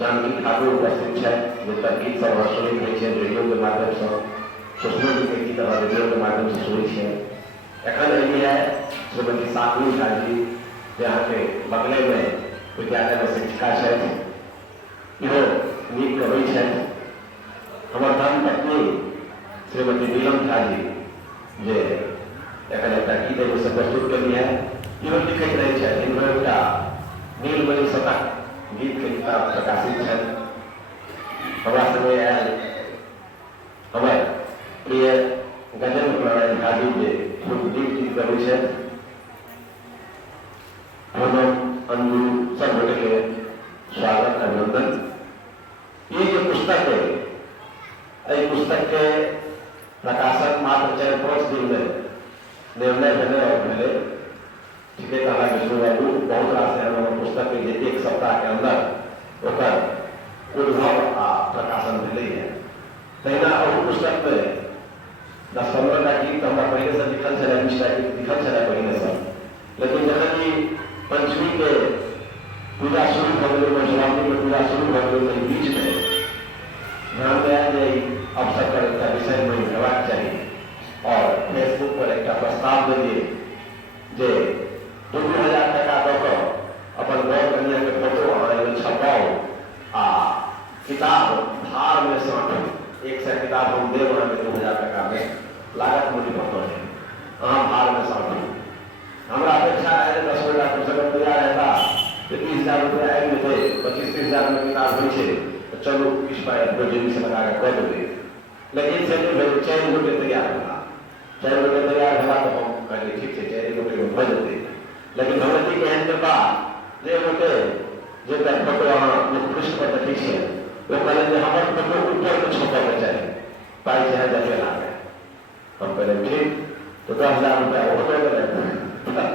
जानकी ठाकुर उपस्थित है जो गीत सब सुनित रही है रेडियो के माध्यम से, सुषमा जी के गीत रेडियो के माध्यम से सुनी है। एखन रही है श्रीमती साकू झा जी जहाँ के बगले में विद्यालय में शिक्षिका है, इहो नीक कवि है। हमार धर्म पत्नी श्रीमती नीलम झा जी जे एखन एक गीत एगो से प्रस्तुत करी है, इहो लिखित रही है। इनमें एक नीलमणि शतक गीत के किताब प्रकाशित है। हमारा समय आयल हमारे प्रिय गजेंद्र नारायण झा जी जे गीत गीत कवि है। अंजू सब मिल के स्वागत अभिनंदन। ये जो पुस्तक है इस पुस्तक के प्रकाशक मात्र 4-5 दिन में निर्णय बने और मिले। ठीक है, कहा विष्णु बाबू बहुत रास है पुस्तक के एक सप्ताह के अंदर ओकर उद्भव आ प्रकाशन मिले है। तहिना और पुस्तक में 10-15 का गीत हमारा पहले से लिखल चला, 20 का गीत लिखल चला पहले से, लेकिन जब कि पंचमी के पूजा शुरू हो गई, मधुरावती में पूजा शुरू हो गई तो बीच में ध्यान दिया अवसर पर एक विषय में हेबाक चाहिए और फेसबुक पर एक प्रस्ताव दे दिए जे 2000 टका दऽ अपन गौ कन्या के फोटो और छपाओ आ किताब भार में साँटो। 100 किताब हम देव अहाँ 2000 टका में लागत मूल्य पकड़ है, अहाँ भार में साँटो। हमारा अपेक्षा है 10 मिनट पुस्तक तैयार रहता तो 30,000 2000 में किताब हुई छे तो चलो किस पाए प्रोजेक्ट से लगा के कर दे, लेकिन से फिर 4 गोटे तैयार होला, 4 गोटे तैयार होला तो हम कहले ठीक है 4 गोटे को भर देते, लेकिन भगवती के एहन के बाद जे गोटे जे फोटो वहाँ पृष्ठ पर देखी छे वो कहले जे हमर फोटो ऊपर में छपा के चाहिए, पाई चाहे जैसे लागे, हम कहले ठीक तो 10,000 रुपया वो दे देले।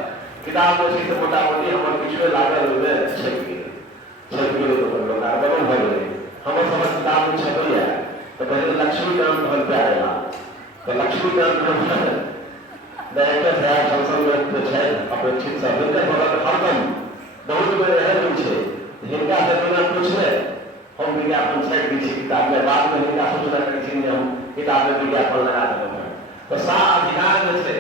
किताब में से मोटामोटी हमर किछु लागल हुए 6 किलो तो लोग बदल भर गए, हम समझ किताब में छपल है तो पहले लक्ष्मीकांत भर पे आएगा, तो लक्ष्मीकांत डायरेक्टर साहब संसद में तो है अपेक्षित सब हरदम बहुत बड़े है छे हिंदा से बिना पूछले हम विज्ञापन छाट दी किताब में, बाद में हिंदा सूचना करी हम किताब में विज्ञापन लगा देते हैं, तो सा अधिकार में से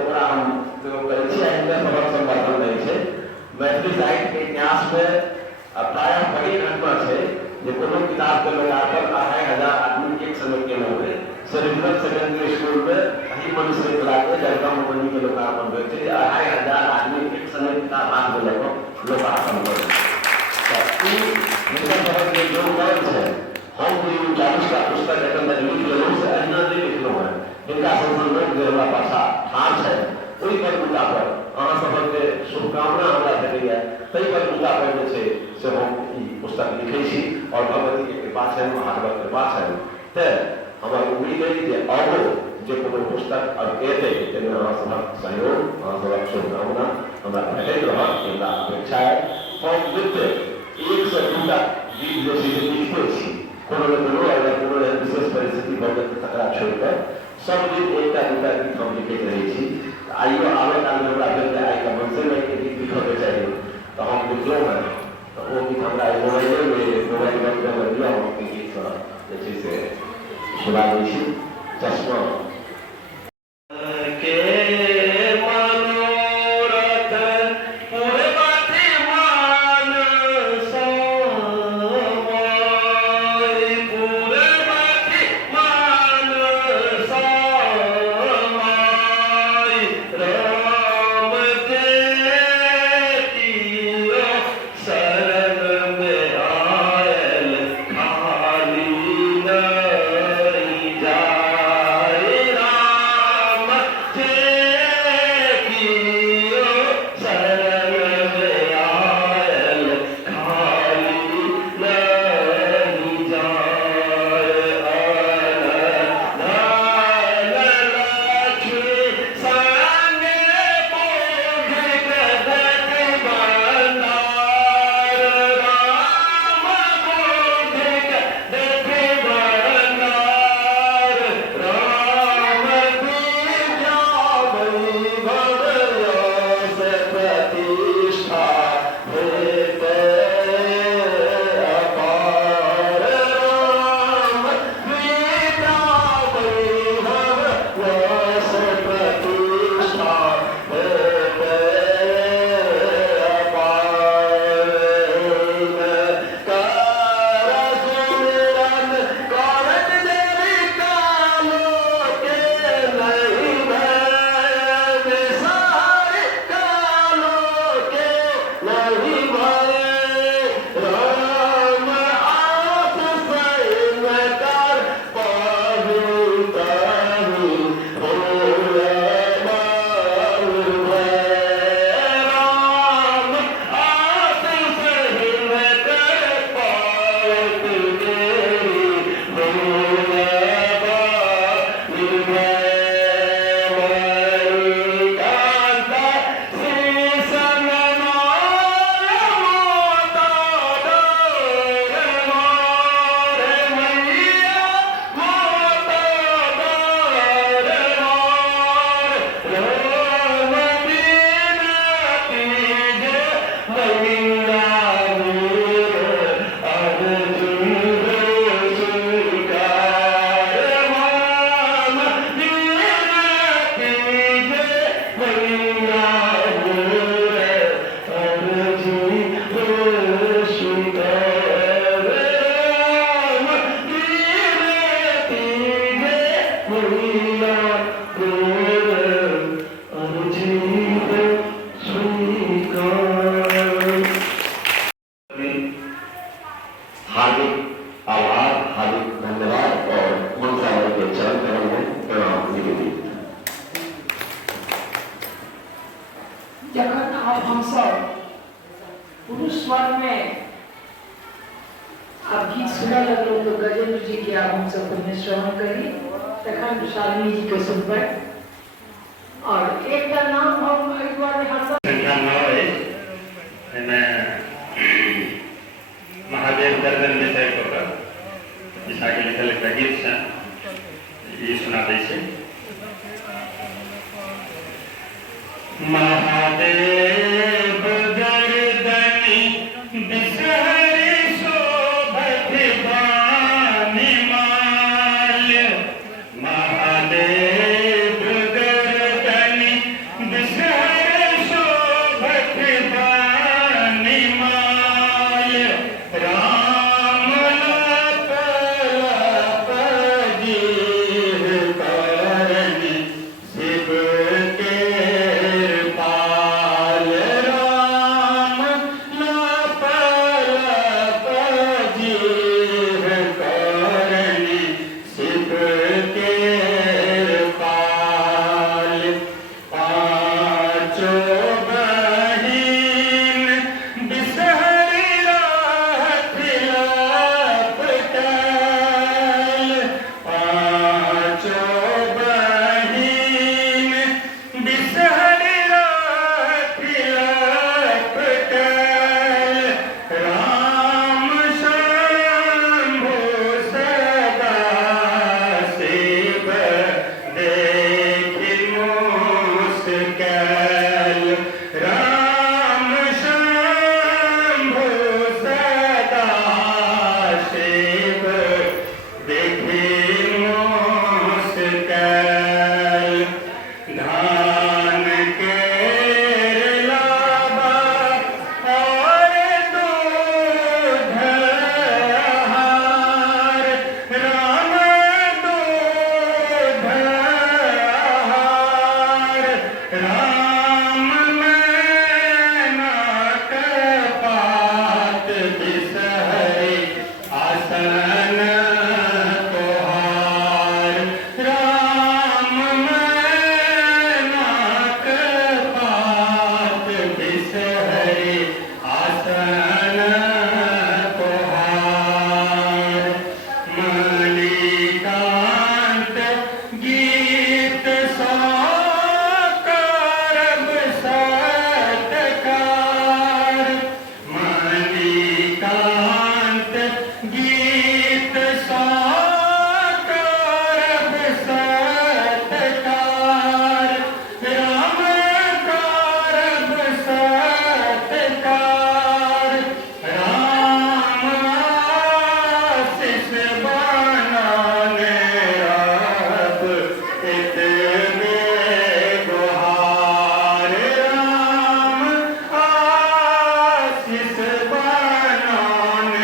ओकरा हम करै छी हिंदा सभा संवर्धन नहीं छे। मैथिली साहित्य के इतिहास में प्रायः बड़ी घटना है जो कोनो किताब के लोकार्पण 2,500 आदमी एक समय के हुए रिजनल सेकेंडरी स्कूल में वही मनुष्य श्रृंखला के जगदम मणि के लोकार्पण हुए थे, 2,500 आदमी एक समय किताब हाथ में लेकर लोकार्पण करे। के जो वर्ग है हम 40 का पुस्तक एखन तक लिख लेलहुँ से अहिना नहीं लिखलहुँ है, हिनका संसद में जो हमरा पाछा ठाढ़ है ओहि पर मुद्दा पर अहाँ सबके शुभकामना हमरा भेटैया, ताहि पर मुद्दा पर जे छै से हम ई पुस्तक लिखै छी और भगवती के कृपा छै, महादेवक कृपा छै, तऽ हमर उम्मीद अछि जे आगू जे कोनो पुस्तक अब एतै ताहिमे अहाँ सबक सहयोग, अहाँ सबक शुभकामना हमरा भेटैत रहत, हमरा अपेक्षा है। हम मित्र 1 से 2 टा गीत जे छै से लिखते छी, कोनो ने कोनो अगर कोनो विशेष परिस्थिति भऽ गेल तकरा छोड़िकऽ सब दिन 1टा 2टा गीत हम लिखैत रहै छी। आइयो आबै काल में हमरा भेल आइ का मनसे में एक गीत लिखऽ के चाहिए तो हम लिखलहुँ है, तो वो गीत हमरा मोबाइल में दिया हम गीत जे छै से सुना दै छी। चश्मा के जाए हार्दिक आभार, हार्दिक धन्यवाद और मंत्रालय के चरण कमल में प्रणाम निवेदित। जखन आप हम सब पुरुष स्वर में आप गीत सुना लगलो तो गजेंद्र जी के आप हम सब पहले श्रवण करी, तखन शालिनी जी के सुनबै और एक का नाम हम एक बार हरदम संख्या 9 है। मैं महादेव दर्शन विषय पर दिशा के लिखल एक गीत से ये सुना दै छै। महादेव गर्दनी बिसहरि शोभत बानी माल। महादेव गर्दनी बिसहरि शोभत बानी माल। राम लप लप जीव करनी शिव के पाल। राम लप लप जीव करनी शिव के पाल। पाँचों बहिन बिसहरि रात लपटल। पाँचों बहिन बिसहरि रात लपटल। राम शंभु सदा शिव देखि मुस्कल। राम शंभु सदा शिव देखि मुस्कल। धान के लाबा और दूध हार। राम दूध हार। राम मैना कपात बिसहरि आसन तोहार। राम मैना कपात बिसहरि आसन तोहार। मणिकांत गीत सौ करब सत्कार। मणिकांत गीत सौ करब सत्कार। राम करब सत्कार। राम आशीष बनाने अब इतने गुहार। राम आशीष बनाने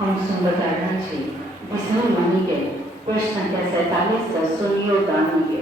हम सुंदरकारण छी विष्णु मणि के प्रश्न संख्या 47 सुनियो दानी के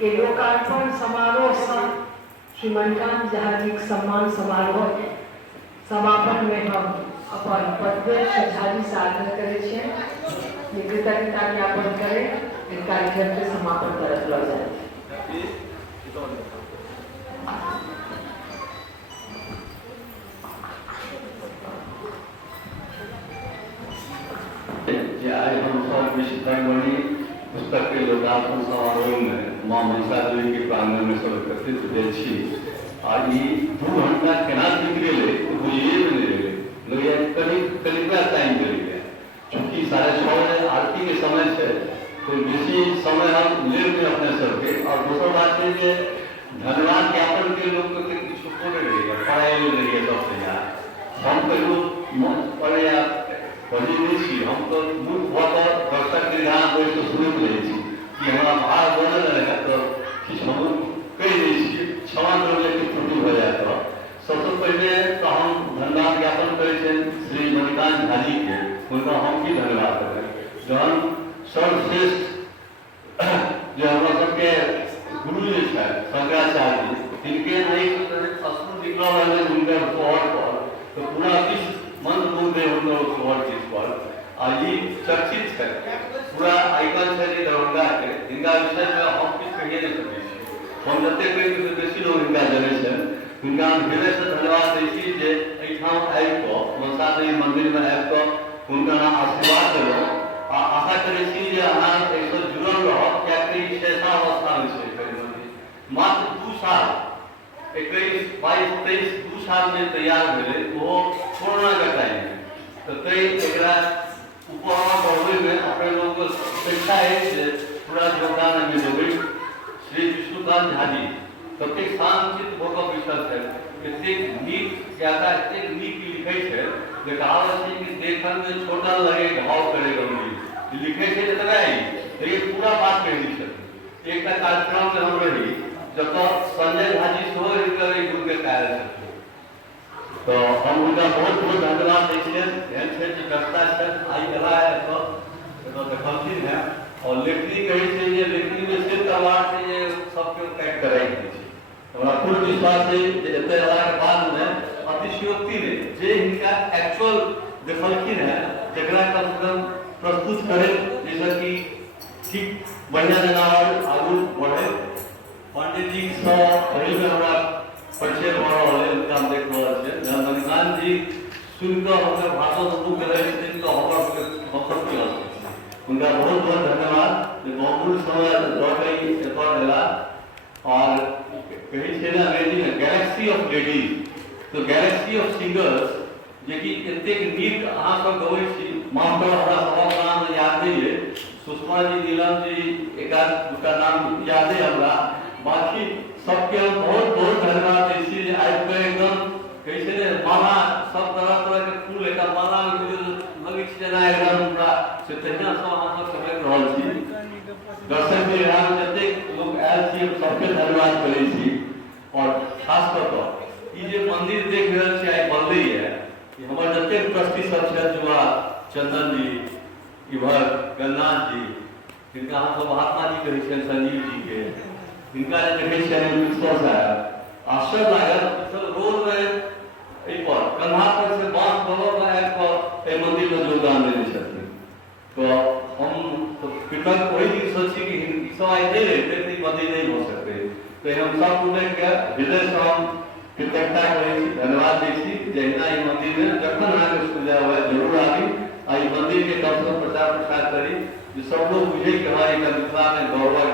के लोकार्पण समारोह सँ श्री मणिकांत झा जी सम्मान समारोह समापन में हम अपन पदव्यक्ष झा जी से आग्रह करे छियै जे कृतज्ञता ज्ञापन करे कार्यक्रम के समापन करत लऽ जाए। विश्वकर्मणी पुस्तक के लोकार्पण समारोह में माँ मनसा देवी के प्रांगण में सब एकत्रित भेल छी आ ई 2 घंटा केना बीत गेलै बुझिए नहीं गेलै लोग कनिका टाइम देल गया चूँकि 6:30 बजे आरती के समय है तो बेसी समय हम ले में अपने सबके और दूसरा बात है कि धन्यवाद ज्ञापन के लोग को कुछ छोड़े रहिए पढ़ाई में रहिए सबसे यार हम कहियो पढ़े या पढ़ी नहीं छी हम तो मूर्ख भऽ दर्शक के ध्यान बैठ के सुनैत रहै छी कि हमरा भाग बनल रहे तो किछु हम कहि दै छी क्षमा करबै कि त्रुटि भऽ जाए तो सबसे पहले तो हम धन्यवाद ज्ञापन करै छियनि श्री मणिकांत झा जी के हुनका हम की धन्यवाद करबै जहन सर्वश्रेष्ठ जो हमरा सबके गुरु जे छै शंकराचार्य जी तिनके नहीं अश्रु निकल रहलै हुनकर सोहर पर तो पूरा विश्व मंत्र मुग्ध हुनकर सोहर चीज पर आ ई चर्चित है पूरा आइकन है जे दरभंगा के जिनका विषय में हम किछु कहिए नहीं सकै छी हम जते कहि कि बेसी लोग हिनका जनै छै हुनका हृदय से धन्यवाद दै छी जे एहिठाम आबि कऽ मनसा देवी मंदिर में आबि कऽ हुनका आशीर्वाद देलहुँ आ आशा करै छी जे अहाँ एहिसँ जुड़ल रहब कियाकि ई शेषा अवस्था में छै मात्र 2 साल 21, 22, 23 2 साल में तैयार भेलै वो कोरोना का टाइम है तो कई एकरा ऊपर बढ़वे में अपने लोगों को अपेक्षा है कि पूरा योगदान हमें देबै श्री विष्णुकांत झा जी कतेक शांत भऽ कऽ बैसल छै एतेक नीक ज्यादा एतेक नीक लिखै छै जे कहावत छै कि देखन में छोटा लगे घाव करे गंभीर लिखै छै एतबे लेकिन पूरा बात कहि दै छथिन एकटा कार्यक्रम में हम रही जब संजय झा जी सेहो हिनकर गुरु के कार्य छथिन तो हम उनका बहुत बहुत धन्यवाद दै छियनि एहन छै जे व्यवस्था छै आई कला है तो देखलखिन है और लेखनी कही छै जे लेखनी में सिर्फ अवार्ड छै जे सबके काट कराई दै छै हमरा पूर्ण विश्वास है जे एतय अयला के बाद में अतिशयोक्ति ने जे हिनका एक्चुअल देखलखिन है जकरा कम से कम प्रस्तुत करे जैसे कि ठीक बढ़िया जगह और आगू बढ़े पंडित जी से पहले में हमरा परिचय भऽ रहल है उनका हम देख रहल छै जब मणिकांत जी सुनकर हमर भाषण शुरू कर रहे थे तो हमर मौसम की उनका बहुत बहुत धन्यवाद जो बहुमूल्य समय दौड़ एतऽ देला और कही छै ना अंग्रेजी में गैलेक्सी ऑफ लेडीज तो गैलेक्सी ऑफ सिंगर्स जे कि एतेक नीक अहाँ सब गबै छी माफ करब हमरा सबक नाम याद नहीं है सुषमा जी नीलम जी एकाध दूटा नाम याद है हमरा बाकी सबके हम बहुत बहुत धन्यवाद दै छी जे आबि कऽ एकदम कहै छै ने माला सब तरह तरह के फूल एकटा माला में लगै छै जेना एकदम हमरा से तहिना सब अहाँ सब समझि रहल छी दर्शक भी यहाँ जतेक लोग आयल छी हम सबके धन्यवाद करै छी और खास कऽ कऽ ई जे मंदिर देख रहल छी आइ बनलै है कि हमर जतेक ट्रस्टी सब छै जुआ चंदन जी इधर गणनाथ जी जिनका हम सब महात्मा जी कहै छियनि संजीव जी के इनका देखे विश्वास आया आश्चर्य लागल रोज में पर कंधा पर से बांस बगल में आबि कऽ मंदिर में योगदान देने छथिन तो हम तो कृतज्ञ वही दिन सोची कि ई सब आइ नहीं रहते मंदिर नहीं हो सकते तो हम सब उन्हें के हृदय से हम कृतज्ञता करै छी धन्यवाद दै छी जहिना ई मंदिर में जखन अहाँके सुविधा हुए जरूर आबी आ ई मंदिर के कम से कम प्रचार प्रसार करी जो सब लोग बुझे कि हमारे मिथिला में गौरव